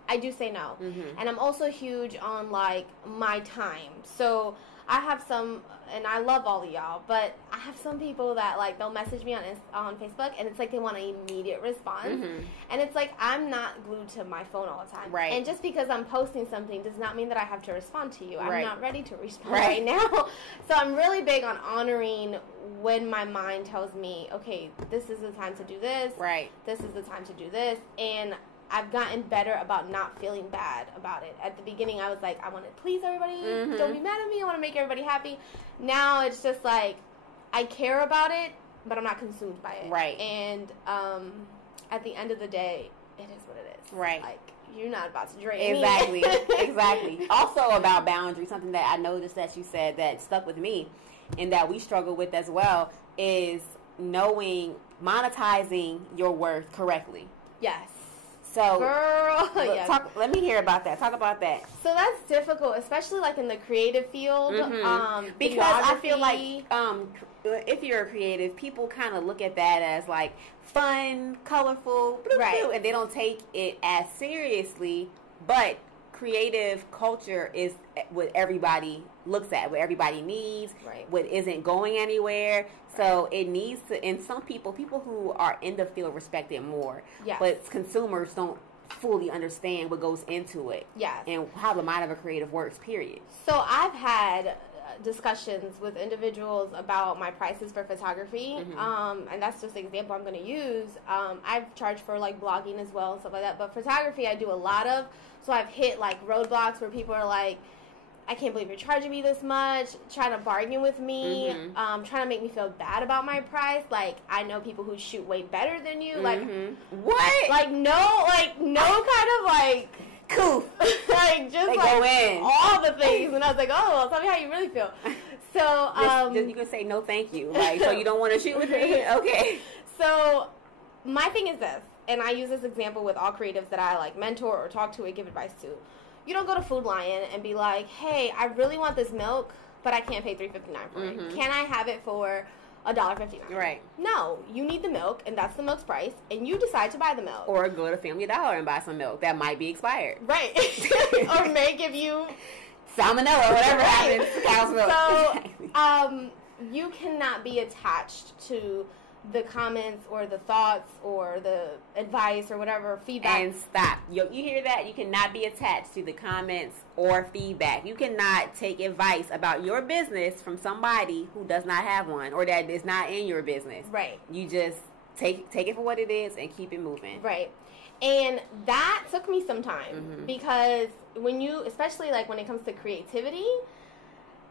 I do say no. And I'm also huge on my time. So I have some, and I love all of y'all, but I have some people that they'll message me on Facebook, and it's they want an immediate response, and it's I'm not glued to my phone all the time. Right. And just because I'm posting something does not mean that I have to respond to you. I'm not ready to respond right now. So I'm really big on honoring when my mind tells me, okay, this is the time to do this. Right. This is the time to do this, and I've gotten better about not feeling bad about it. At the beginning, I was I want to please everybody. Don't be mad at me. I want to make everybody happy. Now it's just I care about it, but I'm not consumed by it. Right. And at the end of the day, it is what it is. Right. You're not about to drain me. Exactly. Exactly. Also about boundaries, something that I noticed that you said that stuck with me and that we struggle with as well is monetizing your worth correctly. Yes. So, girl, let me hear about that. Talk about that. So that's difficult, especially in the creative field. Because I feel if you're a creative, people kind of look at that as fun, colorful, and they don't take it as seriously. But creative culture is what everybody looks at, what everybody needs, what isn't going anywhere. So it needs to, and some people who are in the field respect it more. Yes. But consumers don't fully understand what goes into it. Yes. And how the mind of a creative works, period. So I've had discussions with individuals about my prices for photography, and that's just the example I'm going to use. I've charged for like blogging as well and stuff like that, but photography I do a lot of, so I've hit like roadblocks where people are like, I can't believe you're charging me this much, trying to bargain with me, trying to make me feel bad about my price. Like, I know people who shoot way better than you. Like, what? Like, no kind of like, cool. Like, just they like go in. all the things. And I was like, oh, well, tell me how you really feel. So, you can say no thank you. Like, so you don't want to shoot with me? Okay. So, my thing is this, and I use this example with all creatives that I like mentor or talk to or give advice to. You don't go to Food Lion and be like, hey, I really want this milk, but I can't pay $3.59 for it. Can I have it for $1.59? Right. No, you need the milk, and that's the milk's price, and you decide to buy the milk. Or go to Family Dollar and buy some milk that might be expired. Right. Or may give you salmonella or whatever happens to cow's milk. So, you cannot be attached to the comments or the thoughts or the advice or whatever feedback. And stop. You hear that? You cannot be attached to the comments or feedback. You cannot take advice about your business from somebody who does not have one or that is not in your business. Right. You just take it for what it is and keep it moving. Right. And that took me some time because when you, especially like when it comes to creativity,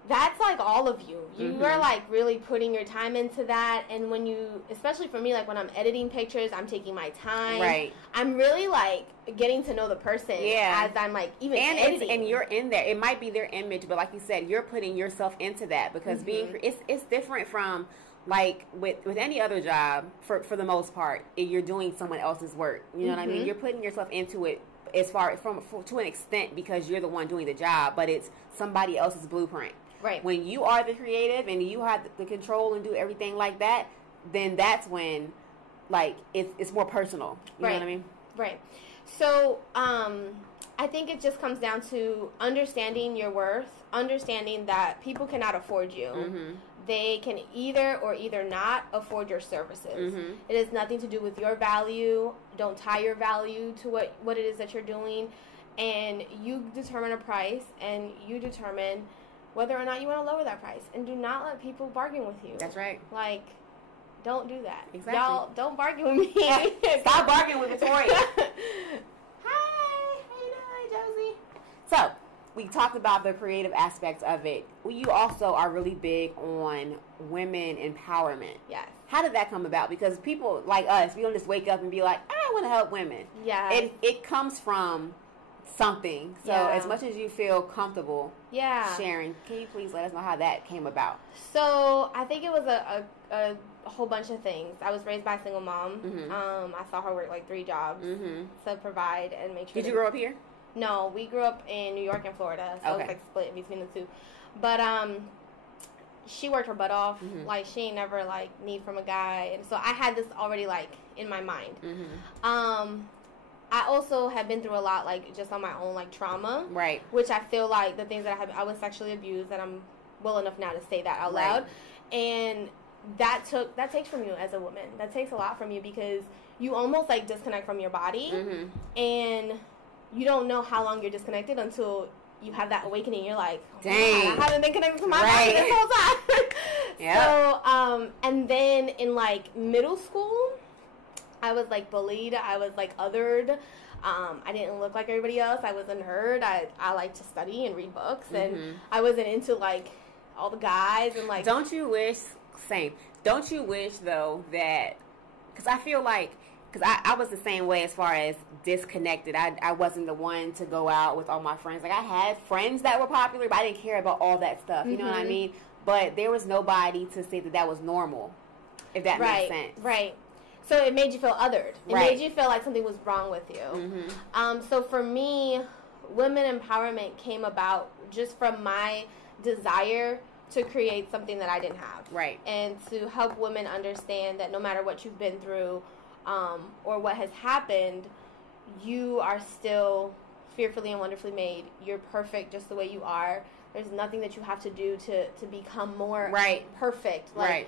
that's like all of you. You are like really putting your time into that. And when you, especially for me, like when I'm editing pictures, I'm taking my time. Right. I'm really like getting to know the person as I'm like even editing. And you're in there. It might be their image, but like you said, you're putting yourself into that because it's different from like with any other job for the most part. You're doing someone else's work. You know what I mean? You're putting yourself into it as far to an extent because you're the one doing the job, but it's somebody else's blueprint. Right. When you are the creative and you have the control and do everything like that, then that's when, like, it's more personal. You know what I mean? Right. So, I think it just comes down to understanding your worth, understanding that people cannot afford you. They can either or either not afford your services. It has nothing to do with your value. Don't tie your value to what it is that you're doing. And you determine a price and you determine whether or not you want to lower that price. And do not let people bargain with you. That's right. Like, don't do that. Exactly. Y'all, don't bargain with me. Stop bargaining with Victoria. Hi. How you doing, Josie? So, we talked about the creative aspects of it. You also are really big on women empowerment. Yes. How did that come about? Because people like us, we don't just wake up and be like, I want to help women. Yeah. It comes from something. So as much as you feel comfortable sharing, can you please let us know how that came about? So I think it was a whole bunch of things. I was raised by a single mom. I saw her work like 3 jobs to provide and make sure. Did you grow up here? No, we grew up in New York and Florida, so it was like split between the two. But she worked her butt off. Like, she ain't never like need from a guy, and so I had this already like in my mind. I also have been through a lot, like, just on my own, like, trauma. Right. Which I feel like the things that I was sexually abused, and I'm well enough now to say that out loud. And that takes from you as a woman. That takes a lot from you because you almost, like, disconnect from your body. And you don't know how long you're disconnected until you have that awakening. You're like, oh, dang, I haven't been connected to my body this whole time. So, and then in, like, middle school, I was, like, bullied. I was, like, othered. I didn't look like everybody else. I was a nerd. I like to study and read books. And I wasn't into, like, all the guys. And, like... Don't you wish, though, that... Because I feel like... Because I was the same way as far as disconnected. I wasn't the one to go out with all my friends. Like, I had friends that were popular, but I didn't care about all that stuff. You know what I mean? But there was nobody to say that was normal, if that makes sense. Right. So it made you feel othered. It made you feel like something was wrong with you. So for me, women empowerment came about just from my desire to create something that I didn't have. Right. And to help women understand that no matter what you've been through or what has happened, you are still fearfully and wonderfully made. You're perfect just the way you are. There's nothing that you have to do to become more perfect. Like,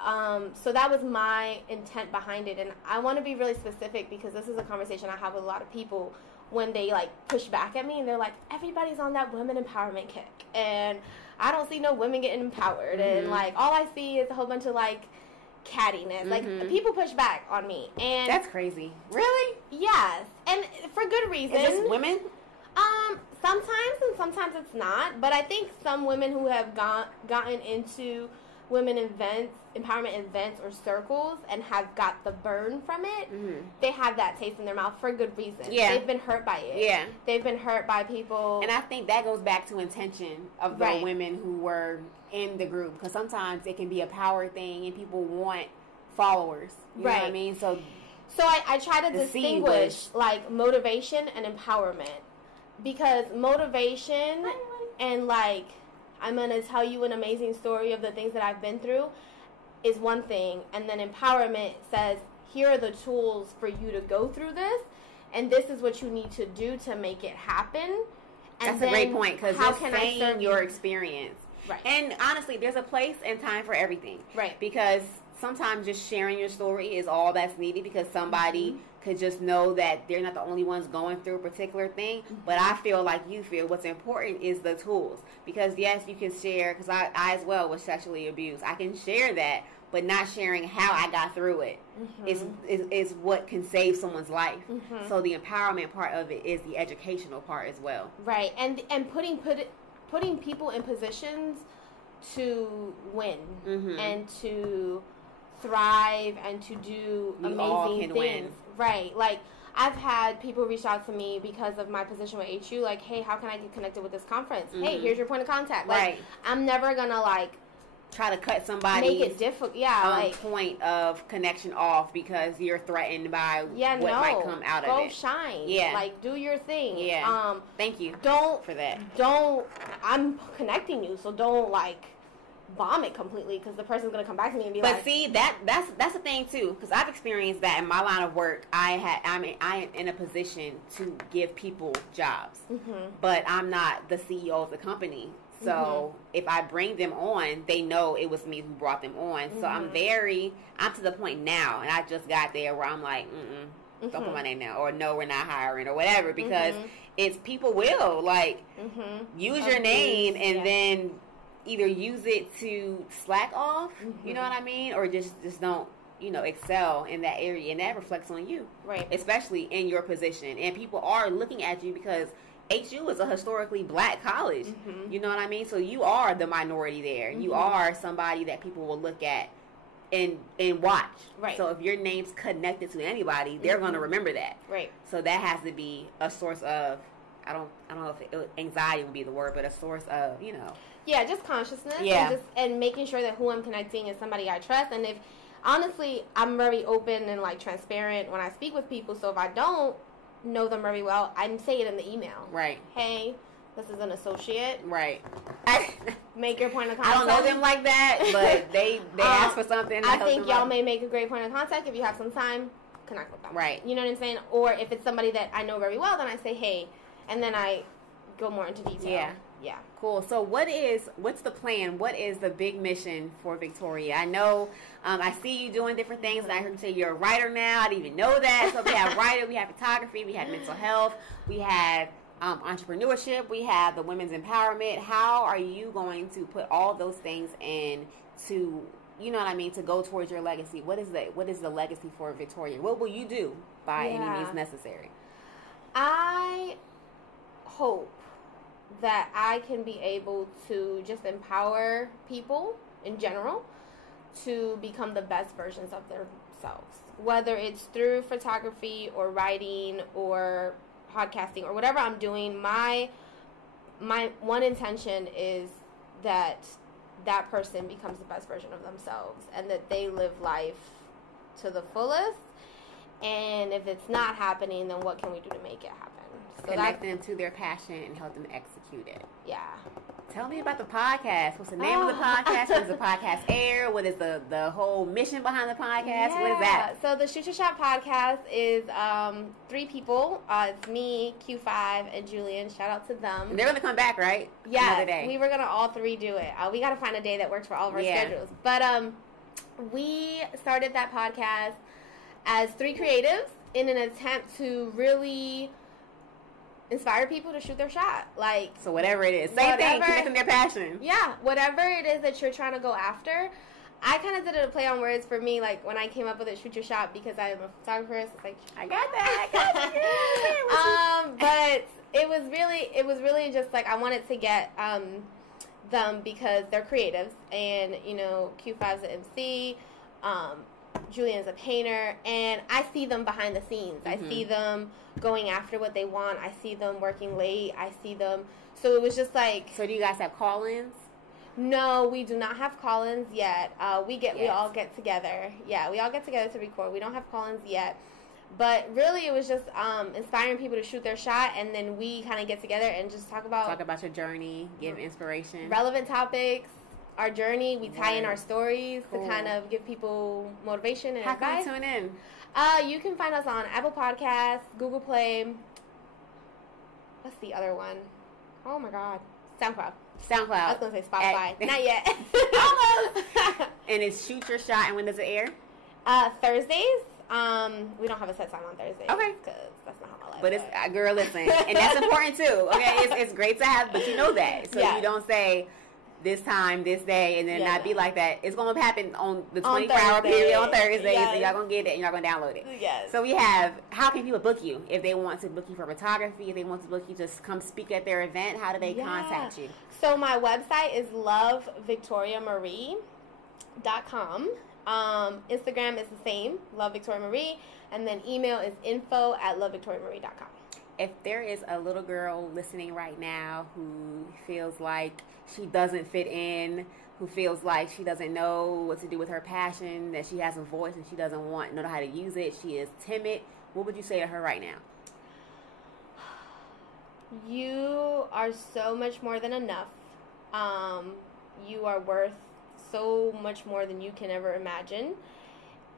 so that was my intent behind it. And I want to be really specific because this is a conversation I have with a lot of people when they, like, push back at me. And they're like, everybody's on that women empowerment kick. And I don't see no women getting empowered. And, like, all I see is a whole bunch of, like, cattiness. Like, people push back on me. And that's crazy. Really? Yes. And for good reason. Is this women? Sometimes, and sometimes it's not. But I think some women who have gotten into women empowerment events or circles and have got the burn from it, they have that taste in their mouth for good reason. Yeah. They've been hurt by it. Yeah. They've been hurt by people. And I think that goes back to intention of the women who were in the group. Because sometimes it can be a power thing and people want followers. You know what I mean? So I try to distinguish, like, motivation and empowerment. Because motivation and, like, I'm going to tell you an amazing story of the things that I've been through is one thing. And then empowerment says, here are the tools for you to go through this. And this is what you need to do to make it happen. And that's a great point because you're saying your experience. Right. And honestly, there's a place and time for everything. Right. Because sometimes just sharing your story is all that's needed because somebody could just know that they're not the only ones going through a particular thing. But I feel like you feel what's important is the tools. Because, yes, you can share, because I as well was sexually abused. I can share that, but not sharing how I got through it is what can save someone's life. So the empowerment part of it is the educational part as well. Right. And putting people in positions to win and to thrive and to do amazing things. Win. Right. Like, I've had people reach out to me because of my position with HU, like, hey, how can I get connected with this conference? Hey, here's your point of contact. Like, I'm never going to, like, try to cut somebody's make it difficult. Yeah, like, point of connection off because you're threatened by what might come out of it. Go shine. Yeah. Like, do your thing. Yeah. Thank you for that. I'm connecting you, so don't, like, bomb it completely because the person's going to come back to me and be like... But see, that's the thing, too, because I've experienced that in my line of work. I am in a position to give people jobs, but I'm not the CEO of the company. So if I bring them on, they know it was me who brought them on. So I'm to the point now, and I just got there where I'm like, don't put my name down, or no, we're not hiring, or whatever, because it's people will, like, use your name and then either use it to slack off, you know what I mean, or just don't, excel in that area, and that reflects on you, right? Especially in your position, and people are looking at you because HU is a historically black college, you know what I mean. So you are the minority there. You are somebody that people will look at and watch. Right. So if your name's connected to anybody, they're going to remember that. Right. So that has to be a source of, I don't know if anxiety would be the word, but a source of, Yeah, just consciousness. And making sure that who I'm connecting is somebody I trust. And if, honestly, I'm very open and, like, transparent when I speak with people. So if I don't know them very well, I say it in the email. Right. Hey, this is an associate. Right. Make your point of contact. I don't know them like that, but they ask for something. I think y'all may make a great point of contact if you have some time. Connect with them. Right. You know what I'm saying? Or if it's somebody that I know very well, then I say, hey, and then I go more into detail. Yeah. Cool. So what's the plan? What is the big mission for Victoria? I know, I see you doing different things, and I heard you say you're a writer now. I didn't even know that. So we have writer, we have photography, we have mental health, we have entrepreneurship, we have the women's empowerment. How are you going to put all those things in to, you know what I mean, to go towards your legacy? What is the legacy for Victoria? What will you do by any means necessary? I hope that I can be able to just empower people in general to become the best versions of themselves. Whether it's through photography or writing or podcasting or whatever I'm doing, my one intention is that person becomes the best version of themselves and that they live life to the fullest. And if it's not happening, then what can we do to make it happen? So connect them to their passion and help them execute it. Yeah. Tell me about the podcast. What's the name of the podcast? When does the podcast air? What is the whole mission behind the podcast? Yeah. What is that? So the Shoot Your Shot podcast is 3 people. It's me, Q5, and Julian. Shout out to them. And they're going to come back, right? Yeah. We were going to all 3 do it. We got to find a day that works for all of our schedules. But we started that podcast as 3 creatives in an attempt to really inspire people to shoot their shot. So whatever it is. Same thing, connecting their passion. Yeah, whatever it is that you're trying to go after. I kind of did a play on words for me, when I came up with it, Shoot Your Shot, because I'm a photographer. So it's I got that. But it was really just I wanted to get them because they're creatives, and Q5's an MC, Julian's a painter, and I see them behind the scenes. I see them going after what they want. I see them working late. I see them. So it was just So do you guys have call-ins? No, we do not have call-ins yet. We all get together. Yeah, we all get together to record. We don't have call-ins yet. But really, it was just inspiring people to shoot their shot, and then we kind of get together and just talk about your journey, give inspiration, relevant topics, our journey. We tie in our stories to kind of give people motivation and advice. How can we tune in? You can find us on Apple Podcasts, Google Play. What's the other one? Oh my God, SoundCloud. I was gonna say Spotify. Not yet. And it's Shoot Your Shot. And when does it air? Thursdays. We don't have a set time on Thursdays. Okay. Because that's not how my life But it's, girl, listen. And that's important too. Okay. It's great to have, but you know that. So you don't say this time, this day, and then not be like that. It's going to happen on the 24-hour period on Thursdays, and y'all going to get it, and y'all going to download it. Yes. So we have, how can people book you? If they want to book you for photography, if they want to book you to come speak at their event, how do they contact you? So my website is lovevictoriamarie.com. Instagram is the same, Love Victoria Marie, and then email is info@lovevictoriamarie.com. If there is a little girl listening right now who feels like she doesn't fit in, who feels like she doesn't know what to do with her passion, that she has a voice and she doesn't know how to use it, she is timid, what would you say to her right now? You are so much more than enough. You are worth so much more than you can ever imagine,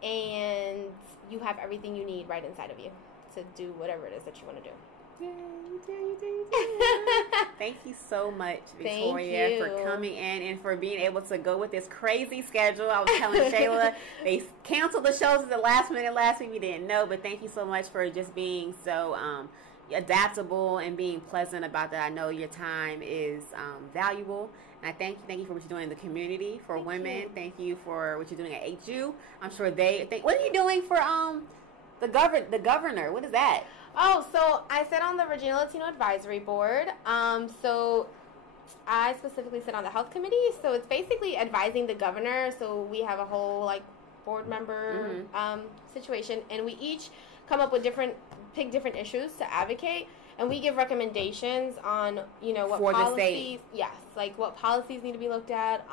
and you have everything you need right inside of you to do whatever it is that you want to do. Yeah, you do. Thank you so much, Victoria, for coming in and for being able to go with this crazy schedule. I was telling Shayla, they canceled the shows at the last minute last week. We didn't know, but thank you so much for just being so adaptable and being pleasant about that. I know your time is valuable. And I thank you for what you're doing in the community for women. Thank you for what you're doing at HU. I'm sure they think. What are you doing for the governor? What is that? Oh, so I sit on the Regina Latino Advisory Board. So I specifically sit on the health committee. So it's basically advising the governor. So we have a whole board member situation, and we each come up with pick different issues to advocate. And we give recommendations on, what for policies. The state. Yes, what policies need to be looked at.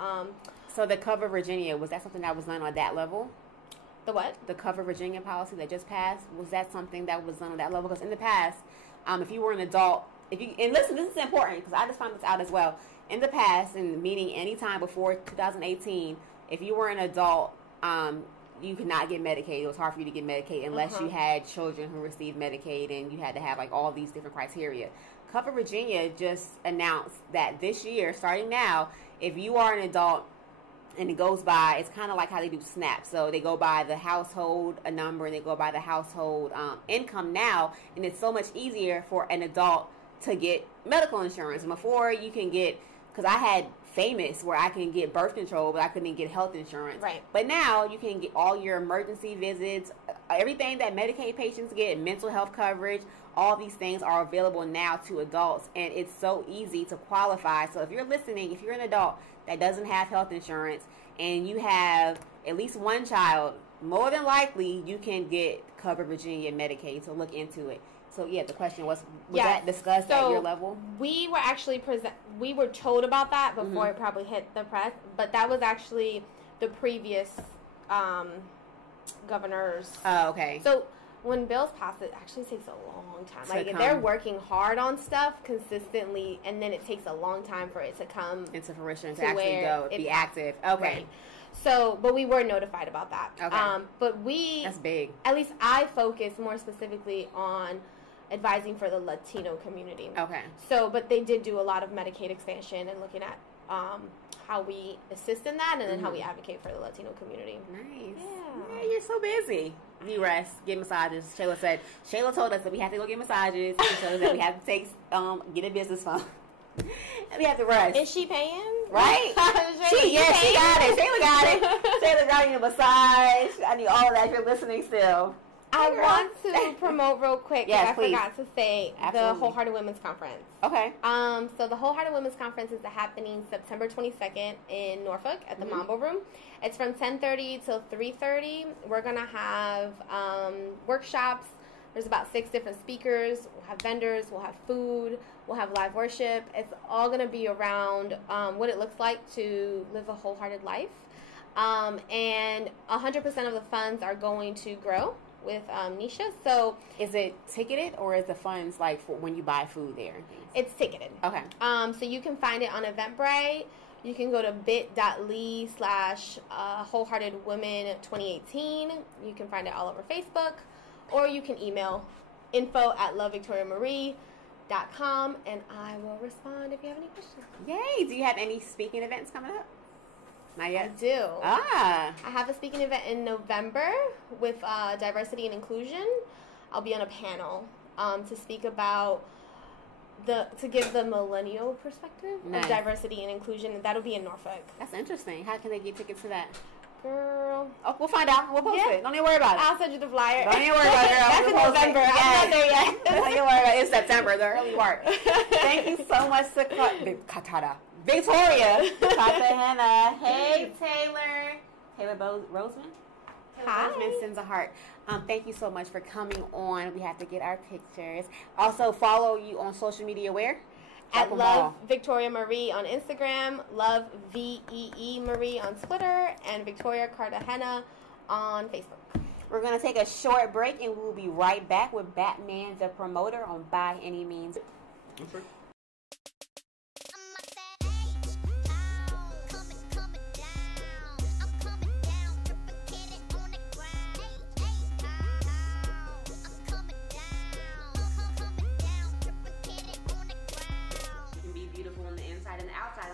So the Cover Virginia, was that something that was done on that level? The what? The Cover Virginia policy that just passed, was that something that was done on that level? Because in the past, if you were an adult, and listen, this is important because I just found this out as well. In the past, and meaning any time before 2018, if you were an adult, you could not get Medicaid. It was hard for you to get Medicaid unless you had children who received Medicaid, and you had to have all these different criteria. Cover Virginia just announced that this year, starting now, if you are an adult and it goes by, it's kind of like how they do SNAP. So they go by the household number and they go by the household income now, and it's so much easier for an adult to get medical insurance. Before, you can get, because I had Famous where I can get birth control, but I couldn't get health insurance. Right. But now you can get all your emergency visits, everything that Medicaid patients get, mental health coverage, all these things are available now to adults, and it's so easy to qualify. So if you're listening, if you're an adult that doesn't have health insurance and you have at least one child, more than likely you can get Cover Virginia Medicaid, so look into it. So, yeah, the question was that discussed at your level? We were actually we were told about that before it probably hit the press, but that was actually the previous governor's. Oh, okay. So when bills pass, it actually takes a long time. Like, they're working hard on stuff consistently, and then it takes a long time for it to come into fruition, to actually go, be active. Okay. Right. So, but we were notified about that. Okay. But that's big. At least I focus more specifically on advising for the Latino community. Okay. So, but they did do a lot of Medicaid expansion and looking at how we assist in that, and then how we advocate for the Latino community. Nice. Yeah, you're so busy. We rest, get massages. Shayla told us that we have to go get massages. She told us that we have to get a business phone. And we have to rest. Is she paying? Right? She got it. Shayla got it. Shayla got me a massage. I need all of that if you're listening still. I want to promote real quick. Yes, I forgot to say Absolutely. the Wholehearted Women's Conference. Okay. So the Wholehearted Women's Conference is happening September 22nd in Norfolk at the Mambo Room. It's from 10:30 till 3:30. We're gonna have workshops. There's about 6 different speakers. We'll have vendors. We'll have food. We'll have live worship. It's all gonna be around what it looks like to live a wholehearted life. And 100% of the funds are going to grow with Nisha. So is it ticketed, or is the funds like for when you buy food there? It's ticketed. Okay. So you can find it on Eventbrite. You can go to bit.ly/wholeheartedwomen2018. You can find it all over Facebook, or you can email info@lovevictoriamarie.com, and I will respond if you have any questions. Yay! Do you have any speaking events coming up? Not yet? I do. I have a speaking event in November with diversity and inclusion. I'll be on a panel to speak about to give the millennial perspective of diversity and inclusion. That'll be in Norfolk. That's interesting. How can they get tickets to that? Girl. Oh, we'll find out. We'll post it. Don't even worry about it. I'll send you the flyer. Don't even worry about it, girl. That's in November. I'm not there yet. Don't even worry about it. It's September, the early part. Thank you so much to Victoria, Hannah. Hey, Taylor. Taylor Roseman? Hi. Roseman sends a heart. Thank you so much for coming on. We have to get our pictures. Also, follow you on social media where? At Love Victoria Marie on Instagram, Love VEE Marie on Twitter, and Victoria Cartagena on Facebook. We're going to take a short break, and we'll be right back with Batman the Promoter on By Any Means. Okay.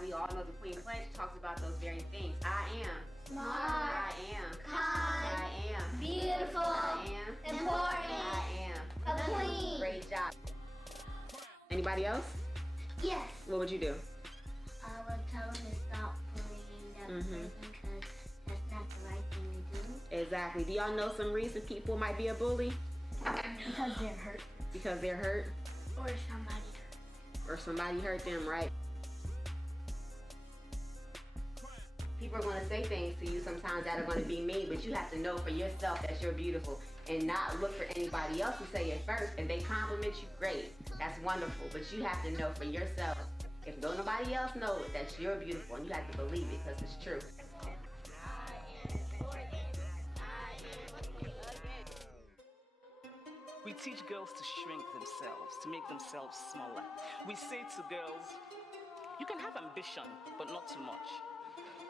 We all know the Queen Pledge talks about those very things. I am smart. I am kind. I am beautiful. I am important. I am a queen. Great job. Anybody else? Yes. What would you do? I would tell him to stop bullying that person because that's not the right thing to do. Exactly. Do y'all know some reason people might be a bully? Because they're hurt. Because they're hurt? Or somebody hurt. Or somebody hurt them, right? People are going to say things to you sometimes that are going to be mean, but you have to know for yourself that you're beautiful and not look for anybody else to say it first. And they compliment you, great. That's wonderful. But you have to know for yourself, if nobody else knows it, that you're beautiful, and you have to believe it because it's true. We teach girls to shrink themselves, to make themselves smaller. We say to girls, you can have ambition, but not too much.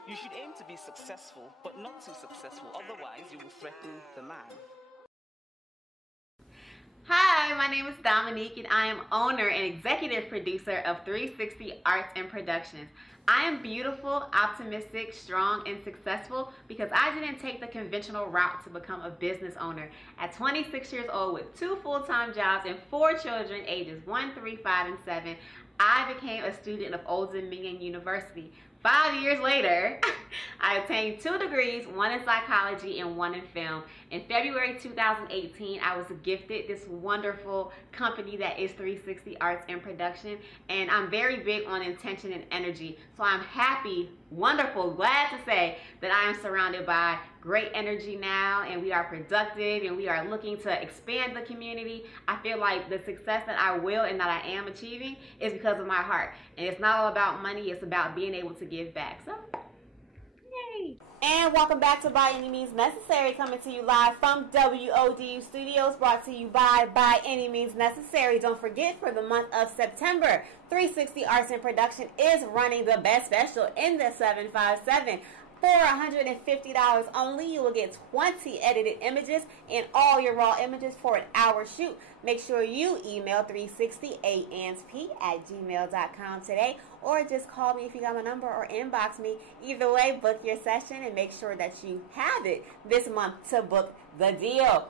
You should aim to be successful, but not too successful. Otherwise, you will threaten the man. Hi, my name is Dominique, and I am owner and executive producer of 360 Arts and Productions. I am beautiful, optimistic, strong, and successful because I didn't take the conventional route to become a business owner. At 26 years old with 2 full-time jobs and 4 children, ages 1, 3, 5, and 7, I became a student of Old Dominion University. 5 years later, I obtained 2 degrees, 1 in psychology and 1 in film. In February 2018, I was gifted this wonderful company that is 360 Arts and Production, and I'm very big on intention and energy. So I'm happy, wonderful, glad to say that I am surrounded by great energy now, and we are productive, and we are looking to expand the community. I feel like the success that I will and that I am achieving is because of my heart. And it's not all about money, it's about being able to give back. So, yay! And welcome back to By Any Means Necessary, coming to you live from WODU Studios, brought to you by Any Means Necessary. Don't forget, for the month of September, 360 Arts and Production is running the best special in the 757. For $150 only, you will get 20 edited images and all your raw images for an hour shoot. Make sure you email 360ansp@gmail.com today, or just call me if you got my number, or inbox me. Either way, book your session and make sure that you have it this month to book the deal.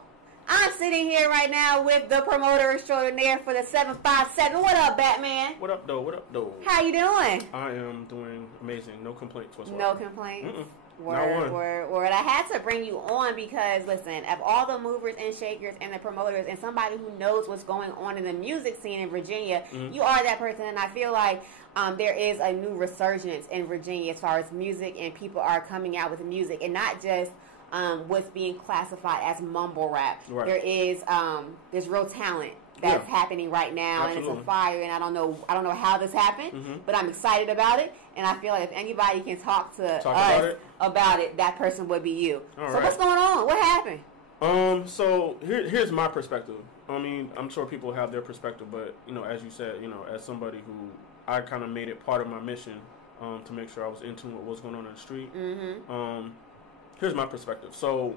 I'm sitting here right now with the promoter extraordinaire for the 757. What up, Batman? What up, though? What up, though? How you doing? I am doing amazing. No complaints whatsoever. No complaints? Word. I had to bring you on because, listen, of all the movers and shakers and the promoters and somebody who knows what's going on in the music scene in Virginia, you are that person, and I feel like there is a new resurgence in Virginia as far as music, and people are coming out with music, and not just what's being classified as mumble rap. Right. There is there's real talent that's happening right now. Absolutely. And it's a fire, and I don't know how this happened, but I'm excited about it, and I feel like if anybody can talk to us about it, that person would be you. What's going on? What happened? So here's my perspective. I mean, I'm sure people have their perspective, but as you said, as somebody who I kind of made it part of my mission to make sure I was in tune with what's going on in the street. Here's my perspective. So,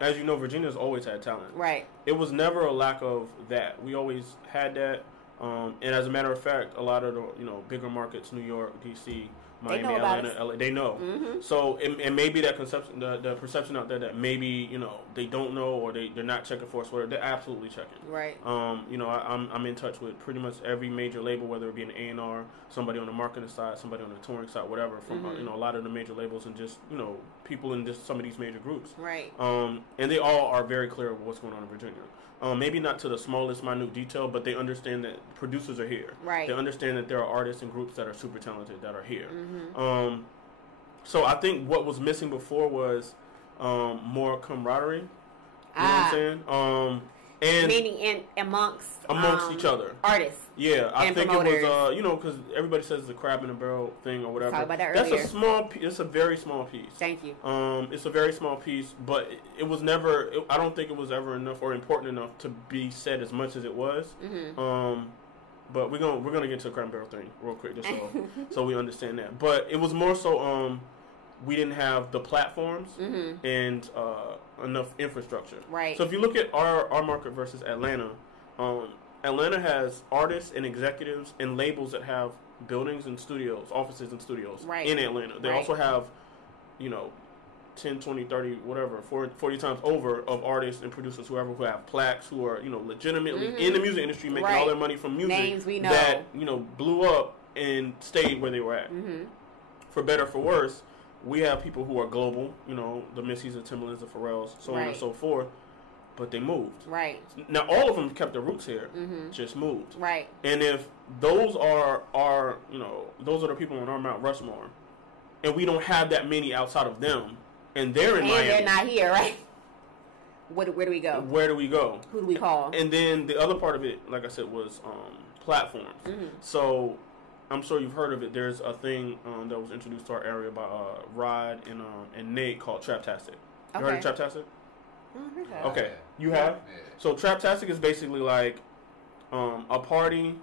as you know, Virginia's always had talent. Right. It was never a lack of that. We always had that. And as a matter of fact, a lot of the bigger markets, New York, D.C., Miami, Atlanta, LA, they know. So, and maybe that conception, the perception out there that maybe they don't know, or they're not checking for us, whatever, they're absolutely checking. Right. I'm in touch with pretty much every major label, whether it be an A&R, somebody on the marketing side, somebody on the touring side, whatever. From a lot of the major labels, and just people in just some of these major groups. Right. And they all are very clear of what's going on in Virginia. Maybe not to the smallest, minute detail, but they understand that producers are here. Right. They understand that there are artists and groups that are super talented that are here. So I think what was missing before was more camaraderie. You know what I'm saying? And meaning amongst each other, artists. Yeah, I think promoters. It was because everybody says it's a crab in a barrel thing or whatever. Talk about that That's earlier. a small. It's a very small piece. Thank you. It's a very small piece, but it was never. I don't think it was ever enough or important enough to be said as much as it was. But we're gonna get to the crab and barrel thing real quick, just so we understand that. But it was more so we didn't have the platforms and enough infrastructure. Right. So if you look at our market versus Atlanta, Atlanta has artists and executives and labels that have buildings and studios, offices and studios in Atlanta. They also have, 10, 20, 30, whatever, 40 times over of artists and producers, who have plaques, who are, legitimately in the music industry, making all their money from music. Names we know. That, blew up and stayed where they were at. For better or for worse, we have people who are global, the Missies, the Timberlands, the Pharrells, so on and so forth, but they moved. Right. Now, all of them kept their roots here, just moved. Right. And if those are those are the people on our Mount Rushmore, and we don't have that many outside of them, and they're in Miami. And they're not here, right? Where do we go? Where do we go? Who do we call? And then the other part of it, like I said, was platforms. So I'm sure you've heard of it. There's a thing that was introduced to our area by Rod and Nate called Traptastic. You heard of Traptastic? Okay, you have? Yeah. So Traptastic is basically like a party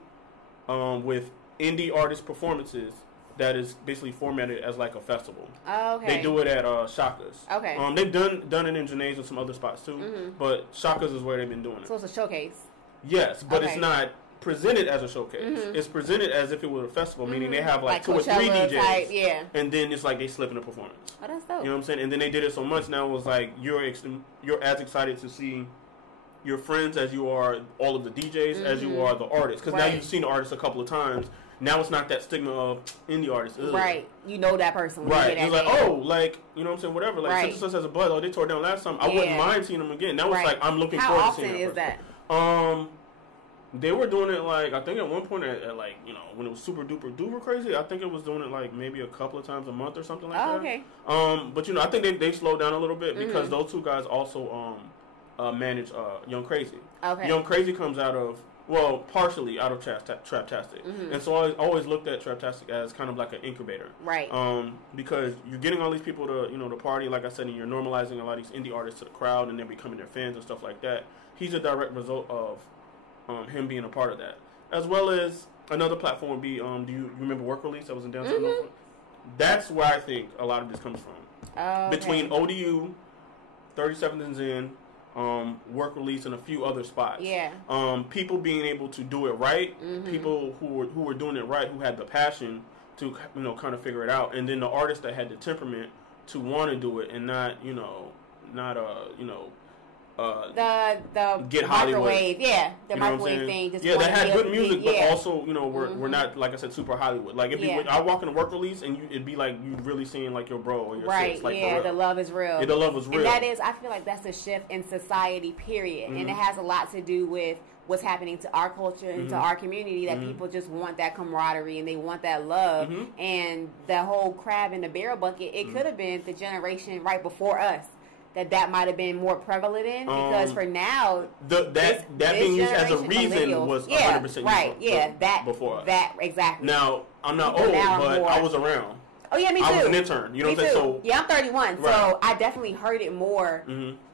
with indie artist performances that is basically formatted as like a festival. Oh, okay. They do it at Shaka's. Okay. They've done it in Janae's and some other spots too, but Shaka's is where they've been doing it. So it's a showcase. Yes, but it's not presented as a showcase. It's presented as if it were a festival, meaning they have like 2 or 3 DJs. Type, and then it's like they slip in a performance. Oh, that's dope. You know what I'm saying? And then they did it so much now it was like you're as excited to see your friends as you are all of the DJs as you are the artists. Because now you've seen the artist a couple of times. Now it's not that stigma of indie artists. Ugh. Right. You know that person. When right. You it's like, like, you know what I'm saying? Whatever. Like, such and such has a buzz. Oh, they tore down last time. I wouldn't mind seeing them again. That was like, I'm looking forward to seeing them. How often is that? They were doing it like, I think at one point at like, when it was super duper crazy, I think it was doing it like maybe a couple of times a month or something like that. Okay. But I think they slowed down a little bit because those two guys also manage Young Crazy. Okay. Young Crazy comes out of Well, partially out of Traptastic. And so I always looked at Traptastic as kind of like an incubator. Right. Because you're getting all these people to, to party, like I said, and you're normalizing a lot of these indie artists to the crowd, and they're becoming their fans and stuff like that. He's a direct result of him being a part of that. As well as another platform would be, do you remember Work Release that was in downtown Norfolk? That's where I think a lot of this comes from. Okay. Between ODU, 37th and Zen, Work Release, and a few other spots. Yeah. People being able to do it right, people who were doing it right, who had the passion to kind of figure it out, and then the artists that had the temperament to want to do it and not the get microwave, Hollywood. the microwave thing. Just that had good music, but yeah. also we're not, like I said, super Hollywood. Like I walk in a Work Release and it'd be like you really seeing like your bro or your sis. Like, the love is real. Yeah, the love is real. And that is, I feel like that's a shift in society, period. And it has a lot to do with what's happening to our culture and to our community, that people just want that camaraderie and they want that love. And the whole crab in the barrel bucket, it could have been the generation right before us that might have been more prevalent in, because for now that being used as a reason was 100% right before us. That exactly. Now I'm not old, but I was around. Oh yeah, me too. I was an intern. You know what I'm saying? So yeah, I'm 31, so I definitely heard it more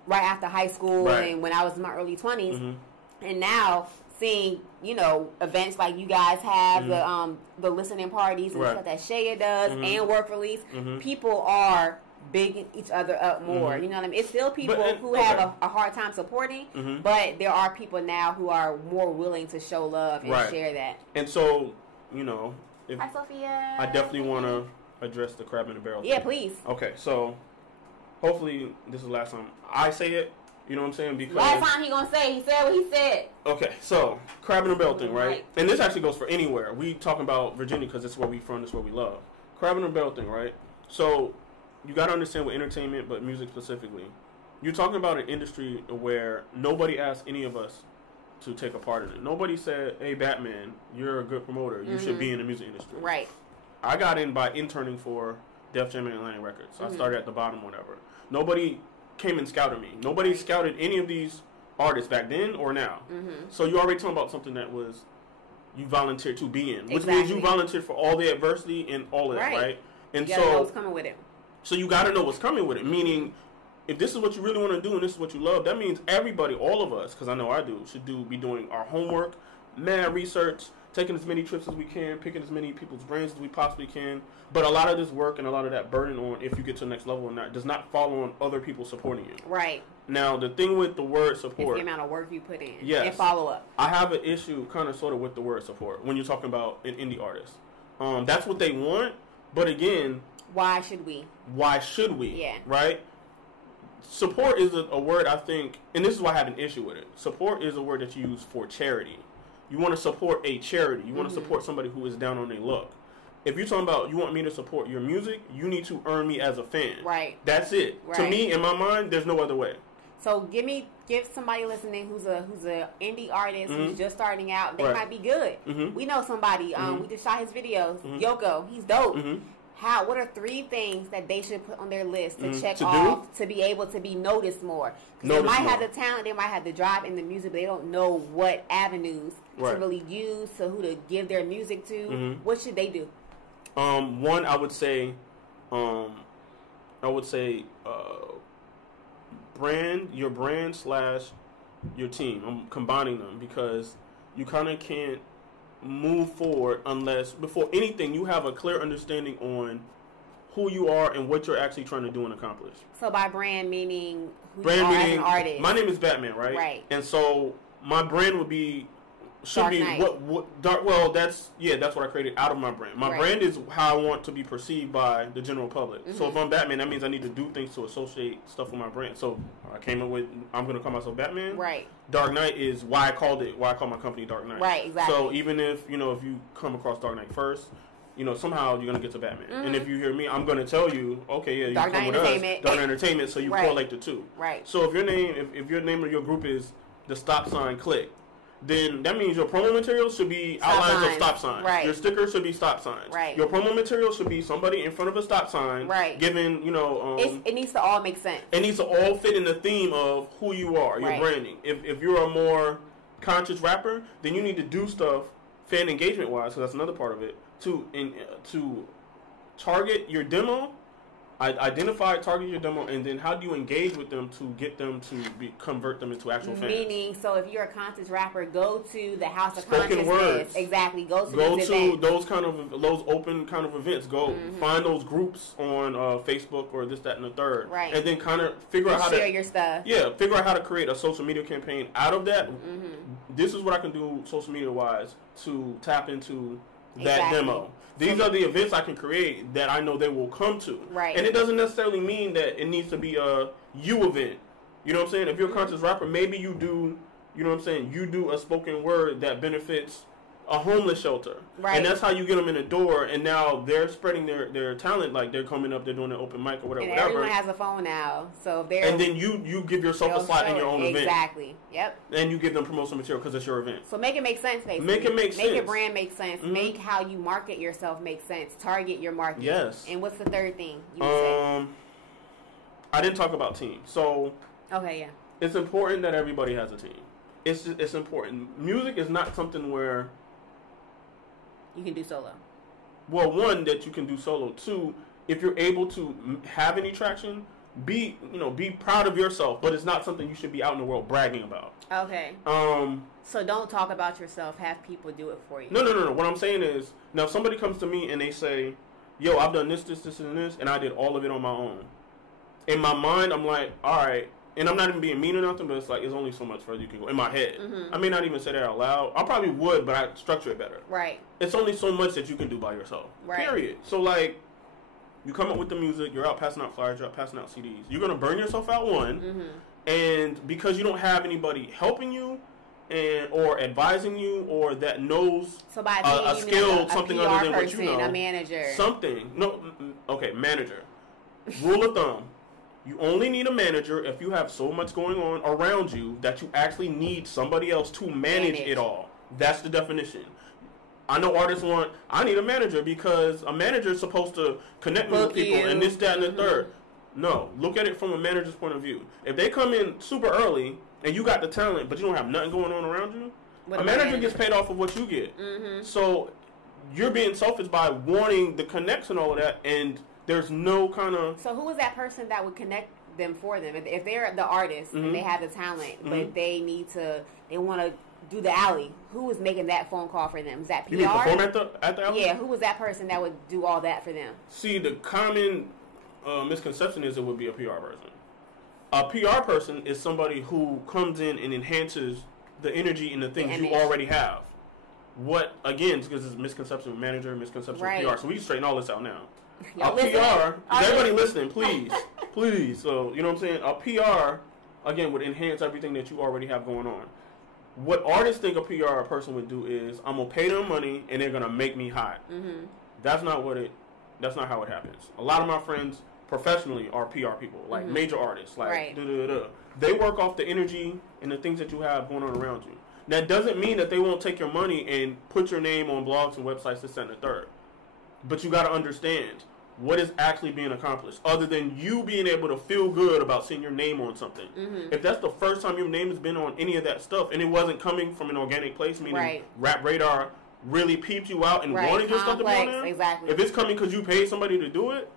right after high school and when I was in my early 20s. And now seeing events like you guys have, the listening parties and stuff that Shea does and Work Release, people are bigging each other up more. You know what I mean? It's still people who have a hard time supporting, but there are people now who are more willing to show love and share that. And so, Hi, Sophia. I definitely want to address the crab in the barrel. Yeah, thing. please. Okay, so hopefully this is the last time I say it. You know what I'm saying? Because last time he said what he said. Okay, so crab in the barrel thing, right? And this actually goes for anywhere. We talking about Virginia because it's where we from. It's where we love. Crab in the barrel thing, right? So you got to understand with entertainment, but music specifically, you're talking about an industry where nobody asked any of us to take a part in it. Nobody said, "Hey, Batman, you're a good promoter. You should be in the music industry." Right. I got in by interning for Def Jam and Atlantic Records. So I started at the bottom, whatever. Nobody came and scouted me. Nobody scouted any of these artists back then or now. So you already talking about something that was you volunteered to be in, which means you volunteered for all the adversity and all of that, right? And you gotta know what's coming with it. So you got to know what's coming with it. Meaning, if this is what you really want to do and this is what you love, that means everybody, all of us, because I know I do, should be doing our homework, mad research, taking as many trips as we can, picking as many people's brains as we possibly can. But a lot of this work and a lot of that burden on if you get to the next level or not does not fall on other people supporting you. Right. Now, the thing with the word support, it's the amount of work you put in and follow up. I have an issue kind of sort of with the word support when you're talking about an indie artist. That's what they want, but again, why should we? Why should we? Yeah. Right? Support is a word, I think, and this is why I have an issue with it. Support is a word that you use for charity. You want to support a charity. You want to support somebody who is down on their luck. If you're talking about you want me to support your music, you need to earn me as a fan. Right. That's it. Right. To me, in my mind, there's no other way. So give somebody listening who's a indie artist who's just starting out. They might be good. We know somebody. We just shot his videos. Yoko, he's dope. What are 3 things that they should put on their list to check off to be able to be noticed more? Because they might have the talent, they might have the drive in the music, but they don't know what avenues to really use, so who to give their music to. What should they do? One, I would say, your brand / your team. I'm combining them because you kind of can't move forward unless, before anything, you have a clear understanding on who you are and what you're actually trying to do and accomplish. So by brand meaning who you are as an artist. My name is Batman, right? Right. And so my brand would be Dark Knight. Well, that's what I created out of my brand. My brand is how I want to be perceived by the general public. So if I'm Batman, that means I need to do things to associate stuff with my brand. So I came up with, I'm going to call myself Batman. Right. Dark Knight is why I call my company Dark Knight. Right, exactly. So even if you come across Dark Knight first, somehow you're going to get to Batman. And if you hear me, I'm going to tell you, okay, yeah, you Dark come with us, Dark Knight Entertainment, so you correlate the two. Right. So if your name of your group is the Stop Sign Click, then that means your promo material should be outlines of stop signs. Right. Your sticker should be stop signs. Right. Your promo material should be somebody in front of a stop sign. Right. Giving, it needs to all make sense. It needs to all fit in the theme of who you are, your branding. If you're a more conscious rapper, then you need to do stuff fan engagement wise, so that's another part of it, to target your demo, identify, target your demo, and then how do you engage with them to get them to convert them into actual fans? Meaning, so if you're a conscious rapper, go to the House of Spoken Consciousness. Words. Exactly. Go to those open kind of events. Go find those groups on Facebook or this, that, and the third. Right. And then kind of figure out how to share your stuff. Yeah, figure out how to create a social media campaign out of that. This is what I can do social media wise to tap into that demo. These are the events I can create that I know they will come to. Right. And it doesn't necessarily mean that it needs to be a you event. You know what I'm saying? If you're a conscious rapper, maybe you do, you know what I'm saying, you do a spoken word that benefits a homeless shelter. Right. And that's how you get them in the door, and now they're spreading their talent, like they're coming up, they're doing an open mic or whatever. And everyone has a phone now, so if they're... And then you give yourself a slot in your own event. Exactly, yep. And you give them promotional material because it's your event. So make it make sense, basically. Make it make sense. Make your brand make sense. Make how you market yourself make sense. Target your market. Yes. And what's the third thing you would say? I didn't talk about team. So... Okay, yeah. It's important that everybody has a team. It's important. Music is not something where... You can do solo. Well, one, that you can do solo. Two, if you're able to have any traction, be proud of yourself. But it's not something you should be out in the world bragging about. Okay. So don't talk about yourself. Have people do it for you. No. What I'm saying is, now if somebody comes to me and they say, "Yo, I've done this, and this, and I did all of it on my own." In my mind, I'm like, all right. And I'm not even being mean or nothing, but it's like, it's only so much further you can go. In my head. I may not even say that out loud. I probably would, but I'd structure it better. Right. It's only so much that you can do by yourself. Right. Period. So, like, you come up with the music, you're out passing out flyers, you're out passing out CDs. You're going to burn yourself out, and because you don't have anybody helping you or advising you or that knows so by a skill, something PR other than person, what you know. A manager. Something. No, okay, manager. Rule of thumb. You only need a manager if you have so much going on around you that you actually need somebody else to manage it all. That's the definition. I know artists I need a manager because a manager is supposed to connect me with people and this, that, and the third. No, look at it from a manager's point of view. If they come in super early and you got the talent but you don't have nothing going on around you, a manager gets paid off of what you get. So you're being selfish by wanting the connects and all of that, and there's no kind of... So who is that person that would connect them for them? If they're the artist and they have the talent, but they want to do the alley, who is making that phone call for them? Is that PR? You mean perform at the alley? Yeah, who was that person that would do all that for them? See, the common misconception is it would be a PR person. A PR person is somebody who comes in and enhances the energy and the things you already have. What, again, because it's a misconception of manager, misconception of PR. So we can straighten all this out now. A PR, is everybody listening, please. Please. So, you know what I'm saying? A PR, again, would enhance everything that you already have going on. What artists think a PR person would do is, I'm going to pay them money and they're going to make me hot. That's not how it happens. A lot of my friends professionally are PR people, like major artists. Like, They work off the energy and the things that you have going on around you. That doesn't mean that they won't take your money and put your name on blogs and websites, this, that, and the third. But you got to understand what is actually being accomplished, other than you being able to feel good about seeing your name on something. If that's the first time your name has been on any of that stuff, and it wasn't coming from an organic place, meaning Rap Radar really peeped you out and wanted your stuff to be on there. Exactly. If it's coming because you paid somebody to do it,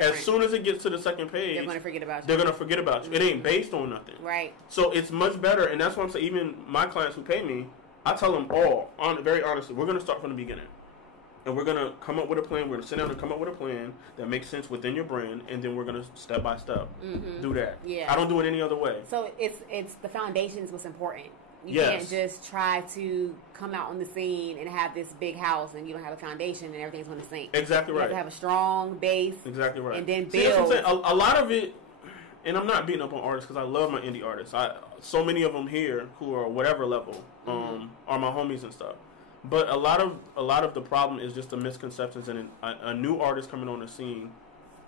as soon as it gets to the second page, they're going to forget about you. They're going to forget about you. It ain't based on nothing. Right. So it's much better, and that's why I'm saying, even my clients who pay me, I tell them all, very honestly, we're going to start from the beginning. And we're going to come up with a plan. We're going to sit down and come up with a plan that makes sense within your brand, and then we're going to step by step do that. Yeah. I don't do it any other way. So it's the foundation is what's important. You can't just try to come out on the scene and have this big house and you don't have a foundation and everything's going to sink. Exactly right. You have to have a strong base. Exactly right. And then build. See, that's what I'm saying. A lot of it, and I'm not beating up on artists because I love my indie artists. So many of them here who are whatever level are my homies and stuff. But a lot of the problem is just the misconceptions and a new artist coming on the scene,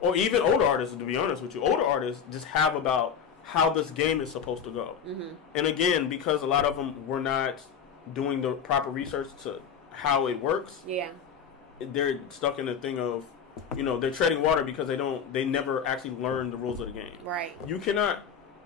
or even older artists, to be honest with you. Older artists just have about how this game is supposed to go. And again, because a lot of them were not doing the proper research to how it works, they're stuck in the thing of, they're treading water because they never actually learn the rules of the game. Right. You cannot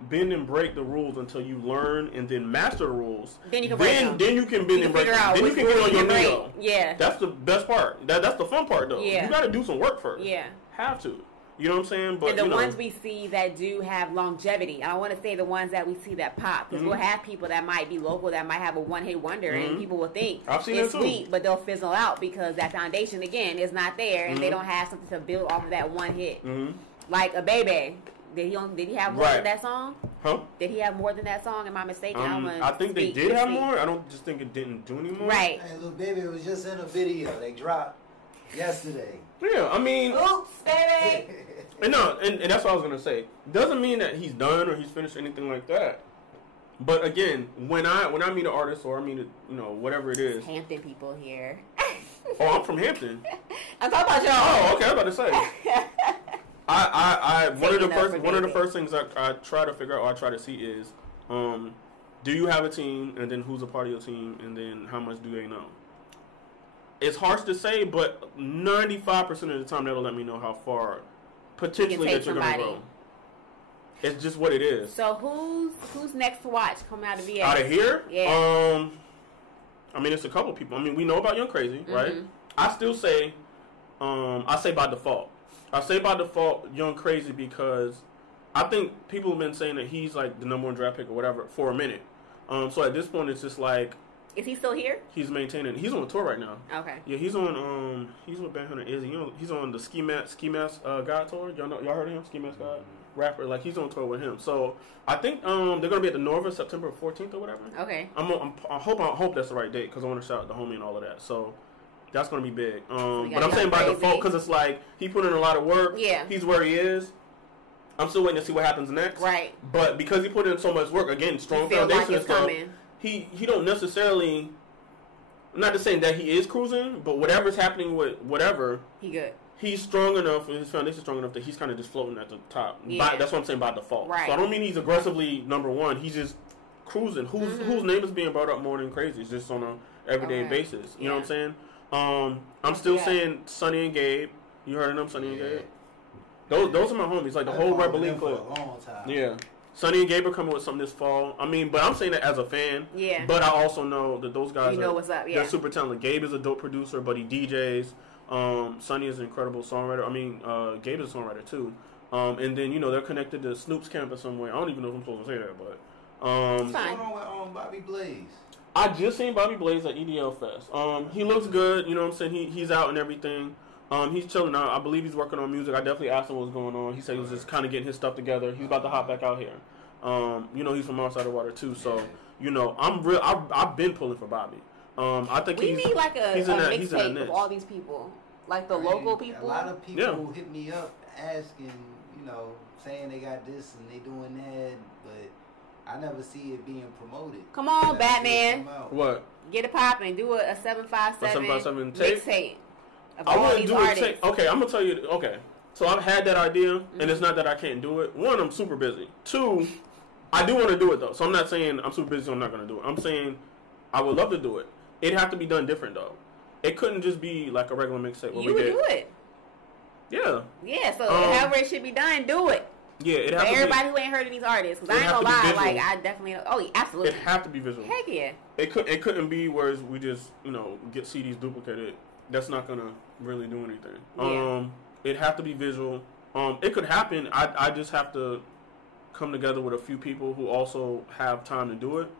bend and break the rules until you learn and then master the rules. Then you can break them. Then you can bend and break them. Then you can get on your knee. Yeah. That's the best part. That's the fun part, though. Yeah. You got to do some work first. Yeah. Have to. You know what I'm saying? But and the ones we see that do have longevity, I don't want to say the ones that we see that pop, because we'll have people that might be local that might have a one-hit wonder, and people will think it's sweet, but they'll fizzle out because that foundation, again, is not there, and they don't have something to build off of that one hit. Like a Baby. Did he have more than that song? Huh? Did he have more than that song? Am I mistaken? I think they did have more. I don't just think it didn't do anymore. Right. Hey, Lil Baby was just in a video they dropped yesterday. Yeah, I mean... Oops, baby! And that's what I was going to say. Doesn't mean that he's done or he's finished anything like that. But again, when I meet an artist or I meet whatever it is... Hampton people here. Oh, I'm from Hampton. I'm talking about y'all. Oh, okay, I was about to say. One of the first things I try to figure out or I try to see is, do you have a team, and then who's a part of your team, and then how much do they know? It's harsh to say, but 95% of the time that'll let me know how far potentially that you're going to go. It's just what it is. So who's next to watch coming out of VA? Out of here? Yeah. I mean, it's a couple people. I mean, we know about Young Crazy, right? I still say, I say by default. I say by default Young Crazy because I think people have been saying that he's like the number one draft pick or whatever for a minute. So at this point, it's just like... Is he still here? He's maintaining. He's on tour right now. Okay. Yeah, he's on. He's with Bamn and Izzy. He's on the Ski Mask God tour. Y'all heard of him? Ski Mask God rapper. Like he's on tour with him. So I think they're gonna be at the Nova September 14th or whatever. Okay. I hope that's the right date because I want to shout out the homie and all of that. So that's gonna be big. But I'm saying by default because it's like he put in a lot of work. Yeah. He's where he is. I'm still waiting to see what happens next. Right. But because he put in so much work, again, strong foundation and stuff. He don't necessarily, not to say that he is cruising, but whatever's happening with whatever, he good. He's strong enough, and his foundation's strong enough that he's kind of just floating at the top. Yeah. That's what I'm saying by default. Right. So I don't mean he's aggressively number one. He's just cruising. Whose name is being brought up more than Crazy? It's just on a everyday basis. You know what I'm saying? I'm still saying Sonny and Gabe. You heard of them, Sonny and Gabe? Those are my homies. Like the whole Rebel League clip. Yeah. Sonny and Gabe are coming with something this fall. I mean, but I'm saying that as a fan. Yeah. But I also know that those guys what's up. Yeah. They're super talented. Gabe is a dope producer, but he DJs. Sonny is an incredible songwriter. I mean, Gabe is a songwriter too. And then, they're connected to Snoop's campus somewhere. I don't even know if I'm supposed to say that, but... what's going on with Bobby Blaze? I just seen Bobby Blaze at EDL Fest. He looks good. You know what I'm saying? He's out and everything. He's chilling out. I believe he's working on music. I definitely asked him what was going on. He said he was just kind of getting his stuff together. He's about to hop back out here. He's from outside the water too. So, I've been pulling for Bobby. I think we need like a mixtape of all these people, like the local people. A lot of people hit me up asking, saying they got this and they doing that, but I never see it being promoted. Come on, Batman. What? Get it popping. Do a 757 mixtape. I wouldn't do it. Okay, I'm gonna tell you. Okay, so I've had that idea, and it's not that I can't do it. One, I'm super busy. Two, I do want to do it though. So I'm not saying I'm super busy, so I'm not gonna do it. I'm saying I would love to do it. It'd have to be done different though. It couldn't just be like a regular mixtape. You would do it. Yeah. Yeah. So however it should be done, do it. Yeah, it has to everybody who ain't heard of these artists, because I ain't gonna lie, like I definitely. Oh, yeah, absolutely. It have to be visual. Heck yeah. It couldn't be where we just get CDs duplicated. That's not gonna really do anything. Yeah. It have to be visual. It could happen. I just have to come together with a few people who also have time to do it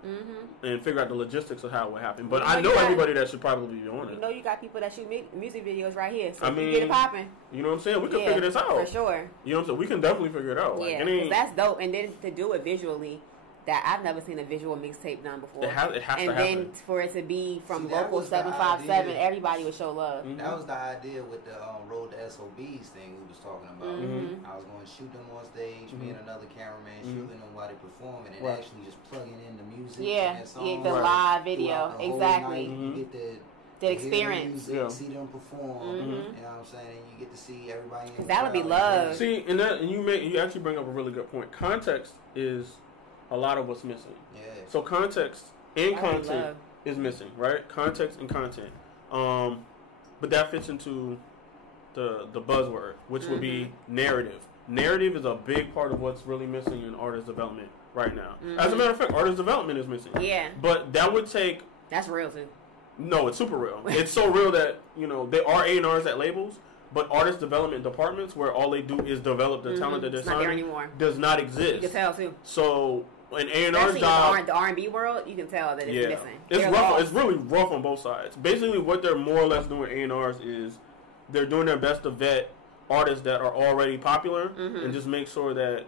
and figure out the logistics of how it would happen. But I know everybody that should probably be on it. You got people that shoot music videos right here. So you get it popping. You know what I'm saying? We can figure this out. For sure. You know what I'm saying? We can definitely figure it out. Yeah, because that's dope. And then to do it visually, that I've never seen a visual mixtape done before. It has to happen. And then for it to be from local 757, everybody would show love. That was the idea with the Road to SOBs thing we was talking about. I was going to shoot them on stage, me and another cameraman shooting them while they performing, and actually just plugging in the music. Yeah, the live video. Exactly. You get the experience. Music, see them perform. You know what I'm saying? And you get to see everybody. Because that would be love. See, and you actually bring up a really good point. Context is a lot of what's missing. Yeah. So context and content is missing, right? Context and content. But that fits into the buzzword, which would be narrative. narrative is a big part of what's really missing in artist development right now. As a matter of fact, artist development is missing. Yeah. But that would take... That's real, too. No, it's super real. It's so real that, there are A&Rs at labels, but artist development departments where all they do is develop the talent that they're signing does not exist. You can tell, too. So... An A&R job, in the R&B world, you can tell that it's missing. It's rough. It's really rough on both sides. Basically, what they're more or less doing A&Rs is they're doing their best to vet artists that are already popular and just make sure that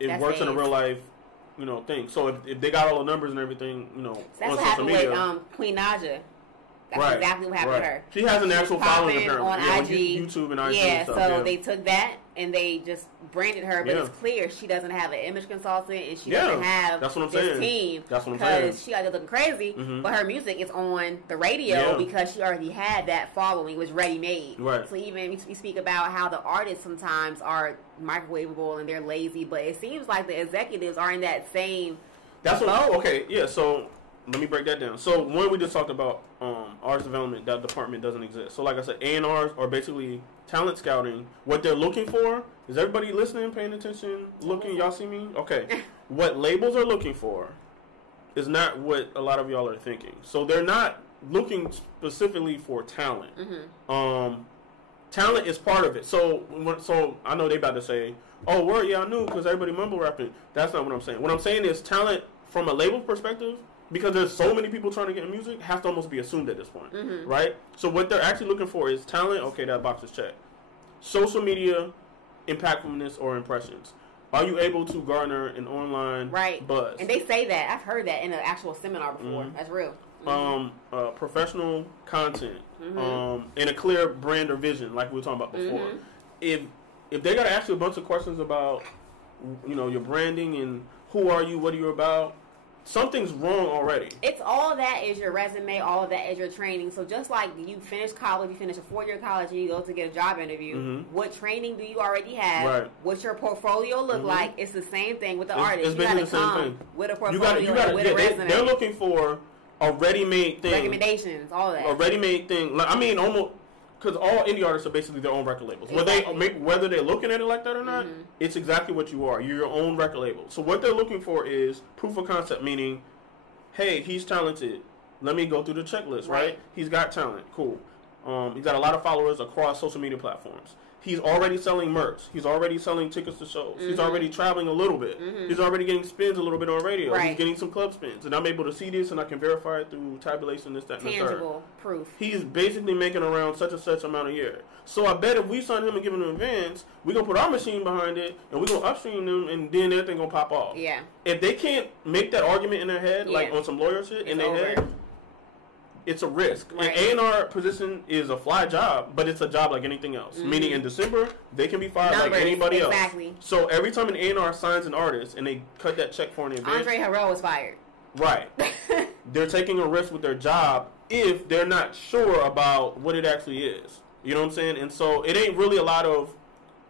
it works in a real life, thing. So if they got all the numbers and everything, that's on what social media, happened with Queen Naja. That's exactly what happened to her. She has an actual following apparently on IG, YouTube and IG. Yeah, and stuff, so they took that and they just branded her, but it's clear she doesn't have an image consultant and she doesn't have this team. That's what I'm saying. Because she got looking crazy, but her music is on the radio because she already had that following. It was ready made. Right. So even we speak about how the artists sometimes are microwavable and they're lazy, but it seems like the executives are in that same. So let me break that down. So one, we just talked about artist development. That department doesn't exist. So like I said, A&Rs are basically talent scouting. What they're looking for is everybody listening, paying attention, looking. Y'all see me? Okay. What labels are looking for is not what a lot of y'all are thinking. So they're not looking specifically for talent. Talent is part of it. So I know they about to say, "Oh, word, yeah, I knew," because everybody mumble rapping. That's not what I'm saying. What I'm saying is talent from a label perspective. Because there's so many people trying to get in music, has to almost be assumed at this point, right? So what they're actually looking for is talent. Okay, that box is checked. Social media, impactfulness, or impressions. Are you able to garner an online buzz? And they say that. I've heard that in an actual seminar before. That's real. Professional content, and a clear brand or vision, like we were talking about before. If they got to ask you a bunch of questions about, your branding and who are you, what are you about. Something's wrong already. It's all that is your resume, all of that is your training. So just like you finish college, you finish a 4-year college and you go to get a job interview, what training do you already have? Right. What's your portfolio look like? It's the same thing with the artist. It's basically the same thing. With a portfolio, with a resume. They're looking for a ready-made thing. Recommendations, all that. A ready-made thing. Almost... Because all indie artists are basically their own record labels. Exactly. Whether they're looking at it like that or not, it's exactly what you are. You're your own record label. So what they're looking for is proof of concept, meaning, hey, he's talented. Let me go through the checklist, right? He's got talent. Cool. He's got a lot of followers across social media platforms. He's already selling merch. He's already selling tickets to shows. He's already traveling a little bit. He's already getting spins a little bit on radio. Right. He's getting some club spins. And I'm able to see this and I can verify it through tabulation, this, that, and the third. Tangible proof. He's basically making around such and such amount a year. So I bet if we sign him and give him an advance, we're going to put our machine behind it and we're going to upstream them and then everything going to pop off. Yeah. If they can't make that argument in their head, like on some lawyer shit in their head, it's a risk. Right. An A&R position is a fly job, but it's a job like anything else. Meaning in December, they can be fired like anybody else. So every time an A&R signs an artist and they cut that check for an advance. Andre Harrell was fired. Right. They're taking a risk with their job if they're not sure about what it actually is. You know what I'm saying? And so it ain't really a lot of,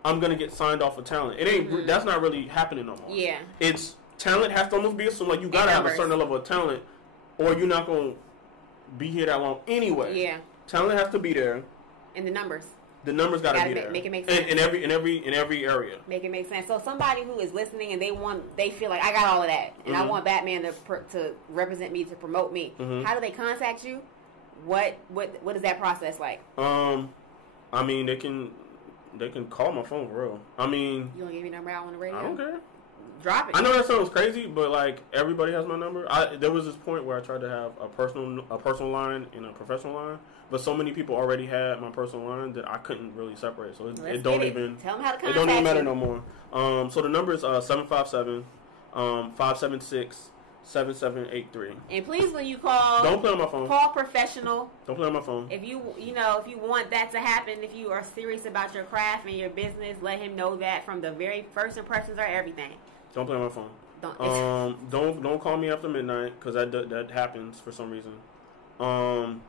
I'm going to get signed off of talent. It ain't. That's not really happening no more. Yeah. It's talent has to almost be assumed. Like you got to have a certain level of talent or you're not going to be here that long anyway. Yeah. Talent has to be there. And the numbers. The numbers got to be there. Make it make sense. In every area. Make it make sense. So somebody who is listening and they feel like I got all of that and I want Batman to represent me, to promote me. How do they contact you? What is that process like? I mean, they can call my phone for real. I mean, you gonna give me your number out on the radio? I don't care. Drop it. I know that sounds crazy, but like everybody has my number. There was this point where I tried to have a personal line and a professional line, but so many people already had my personal line that I couldn't really separate. So it don't even tell them how to contact it don't even matter no more. So the number is 757-576-7783. And please, when you call, don't play on my phone. Call professional. Don't play on my phone. If you want that to happen, if you are serious about your craft and your business, let him know that from the very first impressions are everything. Don't play on my phone. Don't call me after midnight because that happens for some reason. And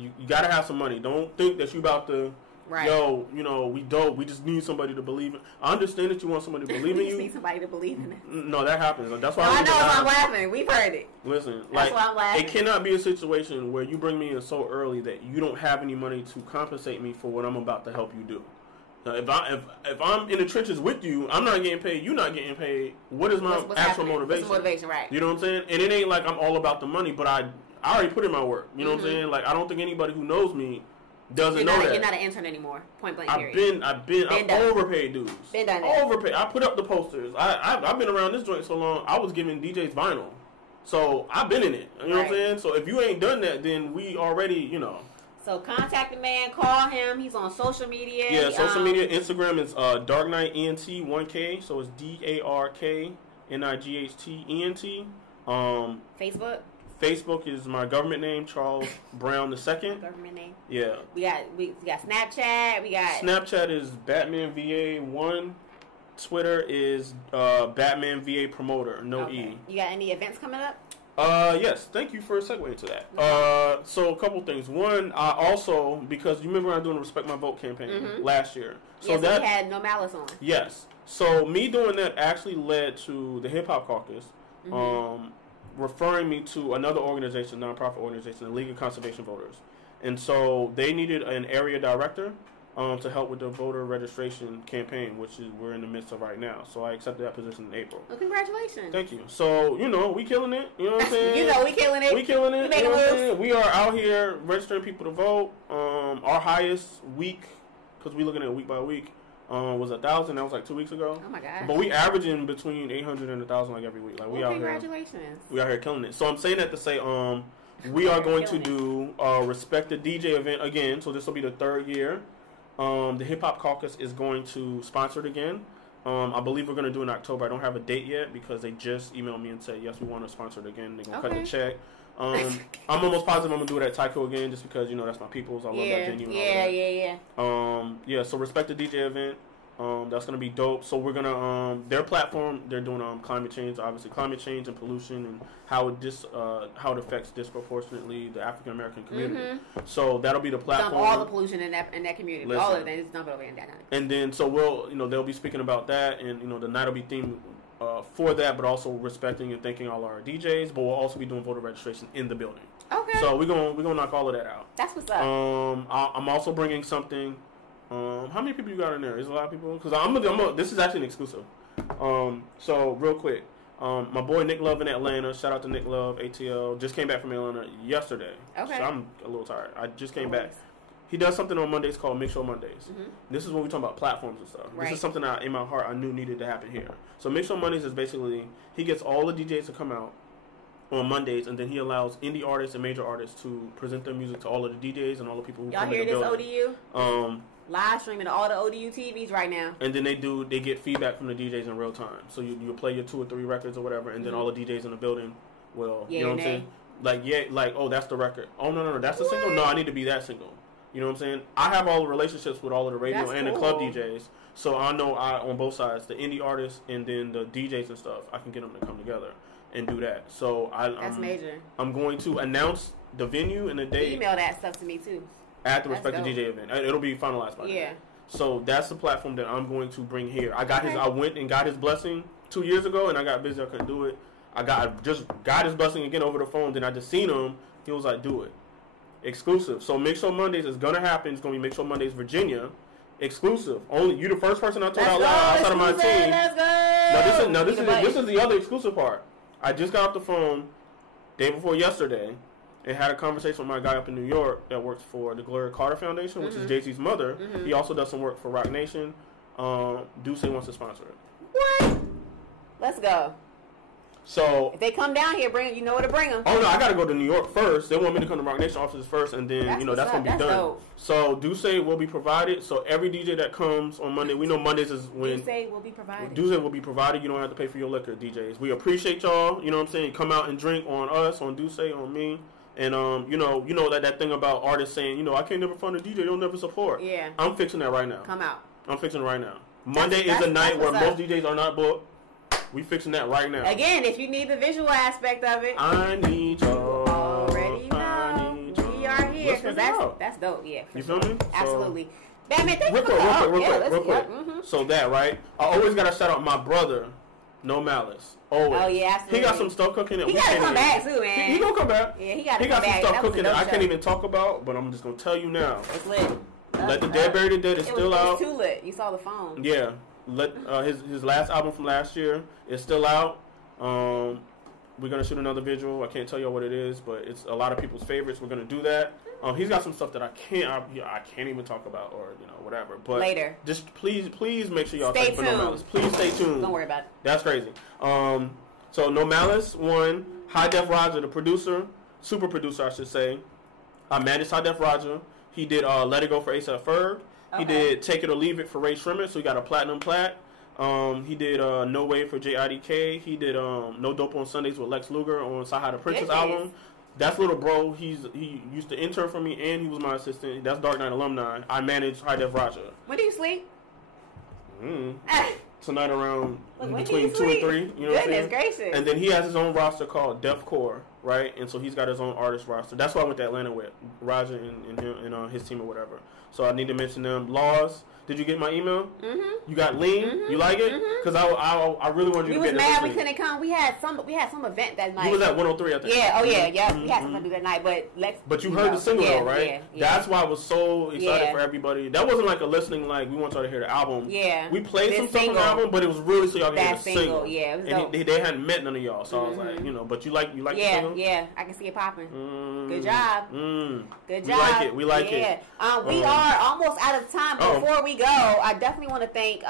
you gotta have some money. Don't think that you about to. Right. Yo, we dope. We just need somebody to believe in. I understand that you want somebody to believe in you. Need somebody to believe in it. No, that happens. That's why I know I'm laughing. We've heard it. Listen, that's why I'm laughing. It cannot be a situation where you bring me in so early that you don't have any money to compensate me for what I'm about to help you do. Now, if I'm in the trenches with you, I'm not getting paid. You're not getting paid. What is my what's actual happening? motivation? What's the motivation, right? You know what I'm saying? And it ain't like I'm all about the money, but I already put in my work. You know what I'm saying? Like I don't think anybody who knows me doesn't know that. You're not an intern anymore. Point blank. Period. I've overpaid dudes. Been done. Overpaid. I put up the posters. I've been around this joint so long. I was giving DJs vinyl, so I've been in it. You know what I'm saying? So if you ain't done that, then we already, you know. So contact the man, call him. He's on social media. Yeah, social media. Instagram is Dark Knight ENT 1K. So it's DARKNIGHTENT. Facebook is my government name, Charles Brown II. Government name. Yeah. We got Snapchat. Snapchat is Batman VA1. Twitter is Batman VA Promoter. No E. You got any events coming up? Yes, thank you for segueing to that. So a couple things. One, I also, because you remember I was doing the Respect My Vote campaign last year. So that we had No Malice on. Yes. So me doing that actually led to the Hip Hop Caucus, referring me to another organization, nonprofit organization, the League of Conservation Voters. And so they needed an area director to help with the voter registration campaign, which is we're in the midst of right now. So I accepted that position in April. Well, congratulations. Thank you. So, you know, we killing it. You know what I'm saying? we killing it. We killing it. We making moves. We are out here registering people to vote. Our highest week, because we're looking at week by week, was 1,000. That was like 2 weeks ago. Oh, my gosh. But we averaging between 800 and 1,000 like every week. Like we out congratulations. Here. We out here killing it. So I'm saying that to say, we are going to do a Respect the DJ event again. So this will be the third year. The Hip Hop Caucus is going to sponsor it again. I believe we're going to do it in October. I don't have a date yet because they just emailed me and said, yes, we want to sponsor it again. They're going to cut the check. I'm almost positive I'm going to do it at Tyco again just because, you know, that's my people's. I love that venue. So Respect the DJ event. That's going to be dope. So we're going to, their platform, they're doing climate change, obviously climate change and pollution and how it affects disproportionately the African American community. So that'll be the platform. Dump all the pollution in that community. Listen. All of it. Just dump it over in that. And then so they'll be speaking about that, and the night will be themed for that, but also respecting and thanking all our DJs. But we'll also be doing voter registration in the building. Okay. So we're gonna knock all of that out. That's what's up. I'm also bringing something. How many people you got in there? Is a lot of people? Because this is actually an exclusive. So real quick, my boy Nick Love in Atlanta. Shout out to Nick Love, ATL. Just came back from Atlanta yesterday. Okay. So I'm a little tired. I just came back. He does something on Mondays called Mix Show Mondays. This is when we talk about platforms and stuff. Right. This is something in my heart I knew needed to happen here. So Mix Show Mondays is basically he gets all the DJs to come out on Mondays, and then he allows indie artists and major artists to present their music to all of the DJs and all the people who come in the building. Y'all hear this, ODU? Live streaming to all the ODU TVs right now. And then they get feedback from the DJs in real time. So you play your 2 or 3 records or whatever, and then all the DJs in the building will, you know what I'm saying? Oh, that's the record. Oh, no, that's the single? No, I need to be that single. You know what I'm saying? I have all the relationships with all of the radio and the club DJs. So I know on both sides, the indie artists and then the DJs and stuff, I can get them to come together and do that. So that's major. I'm going to announce the venue and the date. Email that stuff to me too. At the Respect the DJ event. It'll be finalized by then. Yeah. So that's the platform that I'm going to bring here. I went and got his blessing 2 years ago, and I got busy. I couldn't do it. I just got his blessing again over the phone. Then I just seen him. He was like, do it. Exclusive. So Mix Show Mondays is going to happen. It's going to be Mix Show Mondays Virginia. Exclusive. Only you the first person I told out loud outside of my team. Let's go. This is the other exclusive part. I just got off the phone day before yesterday and had a conversation with my guy up in New York that works for the Gloria Carter Foundation, which is Jay-Z's mother. He also does some work for Rock Nation. Duce wants to sponsor it. What? Let's go. So if they come down here, you know where to bring them. Oh no, I got to go to New York first. They want me to come to Rock Nation offices first, and then that's gonna be done. Dope. So Duce will be provided. So every DJ that comes on Monday, we know Mondays is when Duce will be provided. Duce will be provided. You don't have to pay for your liquor, DJs. We appreciate y'all. You know what I'm saying? Come out and drink on us, on Duce, on me. And you know that thing about artists saying, I can't never fund a DJ, they'll never support. Yeah. I'm fixing that right now. Come out. I'm fixing it right now. Monday is a night where most DJs are not booked. We fixing that right now. Again, if you need the visual aspect of it, I need y'all. Already know. We are here because that's dope. Yeah. You feel me? Absolutely. Batman, thank you. Real quick. Mm-hmm. So that right, I always gotta shout out my brother, No Malice. Always. Oh yeah, absolutely. He got some stuff cooking that he gotta come back too, man. He gonna come back. Yeah, he got some stuff cooking that I can't even talk about, but I'm just gonna tell you now. It's lit. Let the Dead Bury the Dead is still out. It was too lit. You saw the phone. Yeah. His last album from last year is still out. We're gonna shoot another visual. I can't tell you what it is, but it's a lot of people's favorites. We're gonna do that. He's got some stuff that I can't even talk about, or whatever. But later, just please make sure y'all stay tuned. No Malice. Please stay tuned. Don't worry about it. That's crazy. So No Malice won. High Def Roger, the producer, super producer, I should say. I managed High Def Roger. He did Let It Go for A$AP Ferg. He did Take It or Leave It for Ray Shrimmer, so he got a platinum plat. He did No Way for JIDK. He did No Dope on Sundays with Lex Luger on Sahai the Princess album. That's little bro. He used to intern for me, and he was my assistant. That's Dark Knight alumni. I managed High Def Roger. When do you sleep? Tonight around between 2 and 3. You know what I'm saying? Gracious. And then he has his own roster called Def Core, right? And so he's got his own artist roster. That's why I went to Atlanta with Roger and him and his team or whatever. So I need to mention them. Laws. Did you get my email? Mm-hmm. You got Lean? Mm-hmm. You like it? Because I really wanted you to get it. We was mad we couldn't come. We had some event that night. You was at 103, I think. Yeah. Oh yeah. We had something to do that night, but you heard the single though, right? Yeah. That's why I was so excited for everybody. That wasn't like a listening we want y'all to hear the album. Yeah. We played some stuff on the album, but it was really so y'all could hear the single. Yeah. It was and they hadn't met none of y'all, so I was like, but you like the single? Yeah. I can see it popping. Good job. Good job. We like it. We are almost out of time. Before we go, I definitely want to thank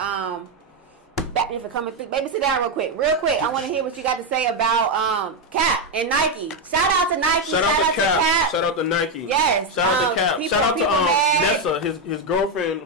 Bamn for coming through. Baby, sit down real quick. I want to hear what you got to say about Cap and Nike. Shout out to Nike. Shout out to Cap. Shout out to Nike. Yes. Shout out to Cap. Shout out to Nessa, his girlfriend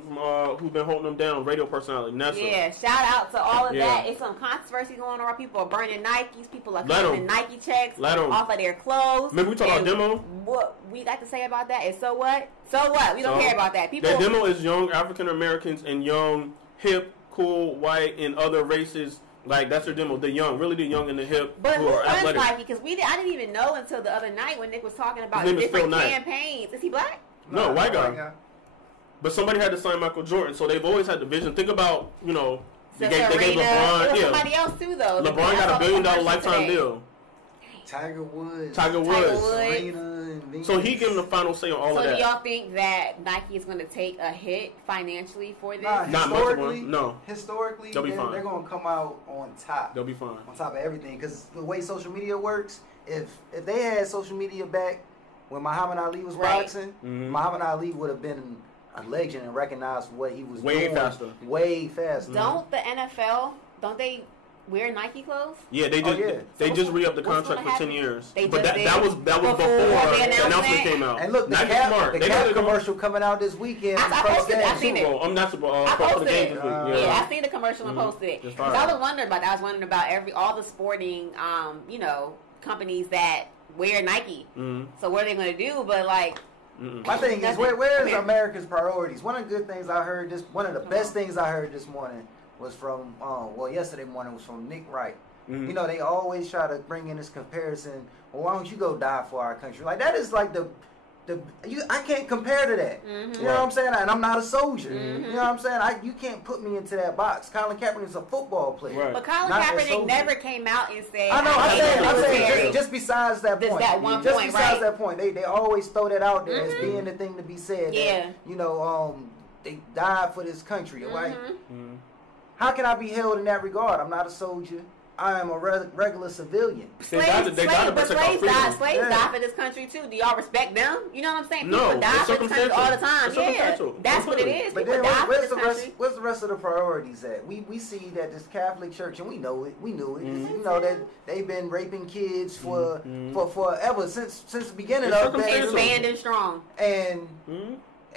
who's been holding him down, radio personality. Nessa. Yeah. Shout out to all of that. It's some controversy going on. People are burning Nikes. People are claiming Nike checks off of their clothes. Remember we talked about demo? What we got to say about that is so what? So what? We don't care about that. That demo is young African Americans and young, hip, cool, white, and other races. Like, that's their demo. The young, really the young and the hip who are athletic. Nike? Because I didn't even know until the other night when Nick was talking about different campaigns. Is he black? No, white guy. But somebody had to sign Michael Jordan, so they've always had the vision. Think about, they gave LeBron. It was somebody else too, though. LeBron got $1 billion lifetime deal. Tiger Woods. So he gave him the final say on all of that. So do y'all think that Nike is going to take a hit financially for this? Not historically. No. Historically, they'll be fine. They're going to come out on top. They'll be fine. On top of everything. Because the way social media works, if they had social media back when Muhammad Ali was boxing, Muhammad Ali would have been a legend and recognized what he was doing. Way faster. Don't the NFL, don't they wear Nike clothes? Yeah, they just re-upped the contract for 10 years. But that was before the announcement came out. And look, the Cap commercial coming out this weekend. I posted it. I seen it. I'm not supposed I posted it. Yeah, I seen the commercial and posted it. Because I was wondering about that. I was wondering about all the sporting, companies that wear Nike. So what are they going to do? But my thing is, where is America's priorities? One of the good things I heard one of the best things I heard this morning was from, yesterday morning was from Nick Wright. They always try to bring in this comparison. Well, why don't you go die for our country? Like, that is like I can't compare to that. You know what I'm saying? And I'm not a soldier. You know what I'm saying? You can't put me into that box. Colin Kaepernick is a football player. Right. But Colin Kaepernick never came out and said, I know, I'm saying just besides that point. That one just point, besides that point. They always throw that out there as being the thing to be said. Yeah. That, they died for this country. Right? How can I be held in that regard? I'm not a soldier. I am a regular civilian. Slaves died for this country too. Do y'all respect them? You know what I'm saying? People die for this country all the time. Yeah, that's what it is. But then where's the rest of the priorities at? We see that this Catholic Church, and we know it. We knew it. That they've been raping kids for forever since the beginning of that. Expanding strong.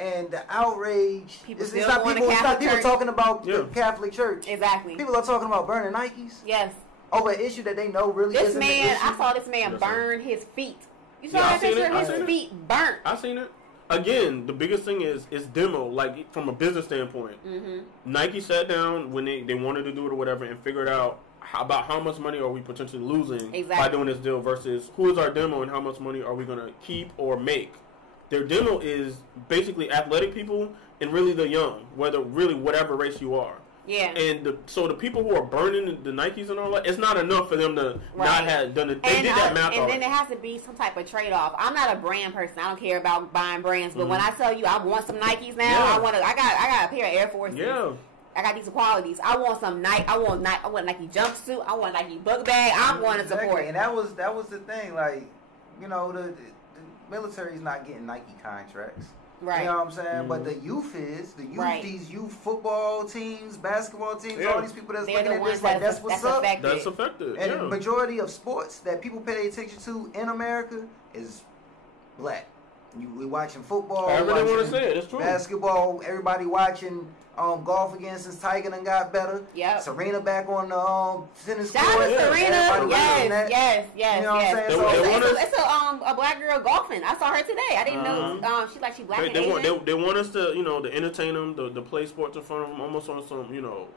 And the outrage. It's not people talking about the Catholic Church. Exactly. People are talking about burning Nikes. Yes. Over an issue that they know really isn't an issue. I saw this man burn his feet. You saw that picture? His feet burnt. I seen it. Again, the biggest thing is demo. Like, from a business standpoint, Nike sat down when they wanted to do it or whatever and figured out about how much money are we potentially losing by doing this deal versus who is our demo and how much money are we going to keep or make. Their demo is basically athletic people and really the young, whatever race you are. Yeah. And so the people who are burning the Nikes and all that, it's not enough for them to not have done it. They did that math already. And then there has to be some type of trade-off. I'm not a brand person. I don't care about buying brands. But when I tell you I want some Nikes now, I got a pair of Air Forces. Yeah. I got decent qualities. I want some Nike. I want Nike jumpsuit. I want Nike book bag. I'm going to support. And that was the thing. Like, you know, the military's not getting Nike contracts. Right. You know what I'm saying? But the youth, these youth football teams, basketball teams, all these people that's looking at this like that's what's up. That's effective. And the majority of sports that people pay attention to in America is black. We watching football. I really want to say it. It's true. Basketball. Everybody watching golf again since Tiger done got better. Yep. Serena back on the tennis court. Shout out to Serena. Yes. You know what I'm saying? It's a black girl golfing. I saw her today. I didn't know she black and Asian. They want us to, to entertain them, to play sports in front of them, almost on some,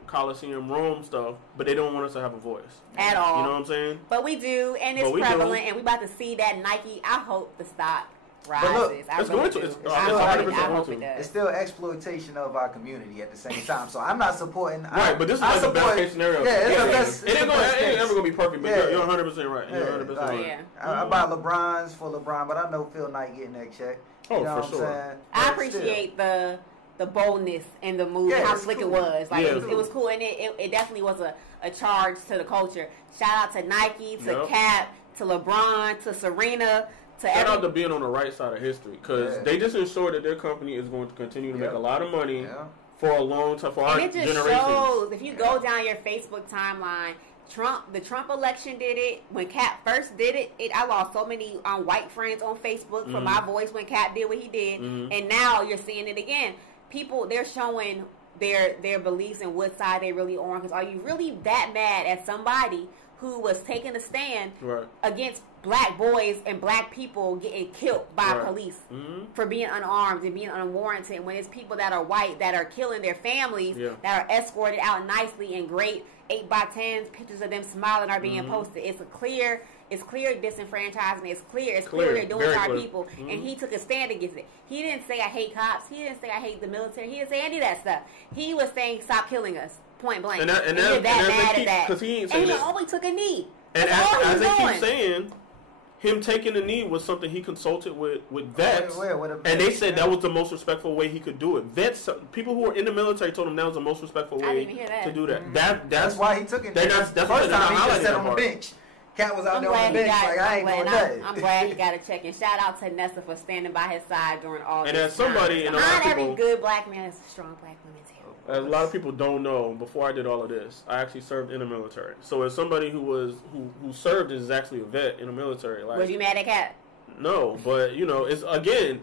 Coliseum Rome stuff, but they don't want us to have a voice. At all. You know what I'm saying? But we do, and it's prevalent, and we about to see that Nike. I hope the stock rises. But look, it's going to. It's 100% going to. It's still exploitation of our community at the same time. So I'm not supporting. Right, but this is like the best case scenario. Yeah, it's the best. It ain't ever going to be perfect, but you're 100% right. You're 100% right. I buy LeBrons for LeBron, but I know Phil Knight getting that check. Oh, you know for sure. I appreciate the boldness and the move, how slick it was. Like it was cool, and it definitely was a charge to the culture. Shout out to Nike, to Cap, to LeBron, to Serena. Shout out to being on the right side of history, because they just ensured that their company is going to continue to make a lot of money for a long time, for our generations. And it just shows, if you go down your Facebook timeline, the Trump election did it. When Cap first did it, I lost so many white friends on Facebook for my voice when Cap did what he did. And now you're seeing it again. People, they're showing their beliefs and what side they really on. Because are you really that mad at somebody who was taking a stand against black boys and black people getting killed by police for being unarmed and being unwarranted, when it's people that are white that are killing their families, that are escorted out nicely in great 8x10s, pictures of them smiling are being posted. It's clear disenfranchisement. It's clear they're doing to our people. And he took a stand against it. He didn't say I hate cops. He didn't say I hate the military. He didn't say any of that stuff. He was saying stop killing us. Point blank. And you're that mad at that. Because he ain't saying and he only took a knee. And as they keep saying, him taking the knee was something he consulted with vets, and they said that was the most respectful way he could do it. Vets, people who were in the military, told him that was the most respectful way to do that. That's why he took it. That's the first time he just sat on the bench. Cat was out there on the bench like, I ain't doing nothing. I'm glad he got a check. And shout out to Nessa for standing by his side during all this. And as somebody, and behind every good black man is a strong black woman too. As a lot of people don't know, before I did all of this, I actually served in the military. So as somebody who served is actually a vet in the military. Like, was you mad at Cat? No, but it's again,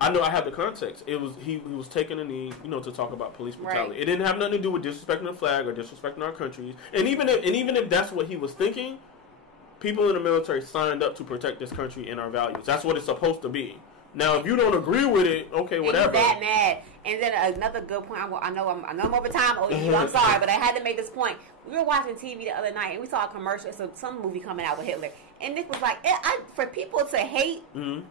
I know I have the context. It was he was taking a knee, to talk about police brutality. Right. It didn't have nothing to do with disrespecting the flag or disrespecting our country. And even if that's what he was thinking, people in the military signed up to protect this country and our values. That's what it's supposed to be. Now, if you don't agree with it, okay, whatever. And that mad. And then another good point. I know I'm over time. I'm sorry, but I had to make this point. We were watching TV the other night, and we saw a commercial. So some movie coming out with Hitler, and it was like, for people to hate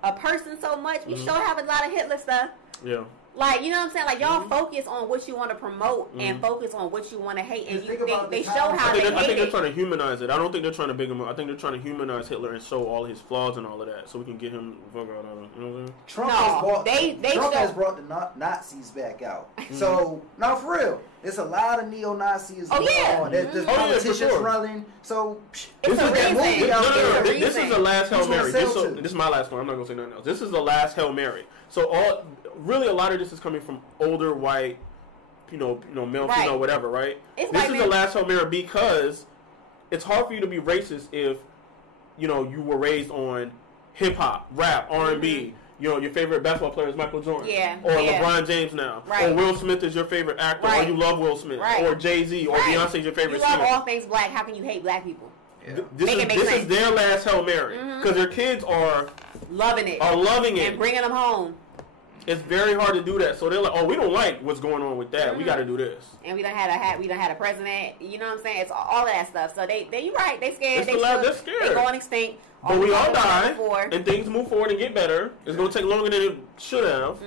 a person so much, we sure have a lot of Hitler stuff. Yeah. Like, you know what I'm saying? Like, y'all focus on what you want to promote and focus on what you want to hate. And they show how they hate it. I think they're trying to humanize it. I don't think they're trying to big him up. I think they're trying to humanize Hitler and show all his flaws and all of that, so we can get him the fuck out of it. You know what I'm saying? Trump has brought the Nazis back out. So, no, for real. There's a lot of neo-Nazis going on. There's politicians running. So, this is the last Hail Mary. This is my last one. I'm not going to say nothing else. This is the last Hail Mary. So, really, a lot of this is coming from older white, male, female, whatever, right? This is the last Hail Mary because it's hard for you to be racist if, you were raised on hip-hop, rap, R&B. Your favorite basketball player is Michael Jordan. Or LeBron James now. Or Will Smith is your favorite actor. Or you love Will Smith. Or Jay-Z. Or Beyonce is your favorite singer. You love all things black. How can you hate black people? Yeah. This is their last Hail Mary. Because their kids are loving it. Are loving it. And bringing them home. It's very hard to do that. So they're like, oh, we don't like what's going on with that. We got to do this. And we done had a president. You know what I'm saying? It's all of that stuff. So you're right. They scared. They're scared. They going extinct. But we all die, and things move forward and get better. It's going to take longer than it should have,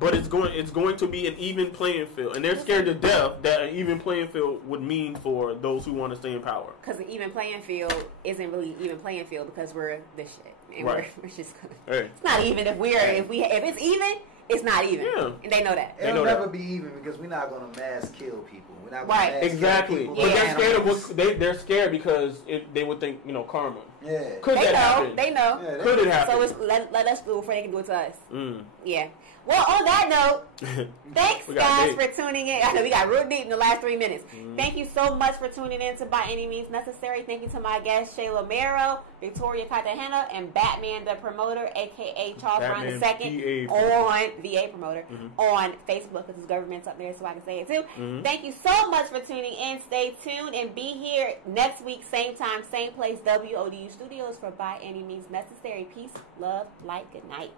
but it's going to be an even playing field. And they're scared to death that an even playing field would mean for those who want to stay in power. Because an even playing field isn't really even playing field because we're this shit. And right. we're just it's not even if it's even. It's not even, and they know that. It'll never be even because we're not going to mass kill people. We're not going to mass exactly. kill people. But they're scared of they're scared because they would think karma. Yeah. Could that happen? They know. Yeah, could it happen? So let us do it before they can do it to us. Yeah. Well, on that note, thanks guys for tuning in. I know we got real deep in the last 3 minutes. Thank you so much for tuning in to By Any Means Necessary. Thank you to my guests Shayla Mero, Victoria Cartagena, and Batman the Promoter, aka Charles Brown II, on VA Promoter on Facebook because his government's up there, so I can say it too. Thank you so much for tuning in. Stay tuned and be here next week, same time, same place, WODU Studios for By Any Means Necessary. Peace, love, light, good night.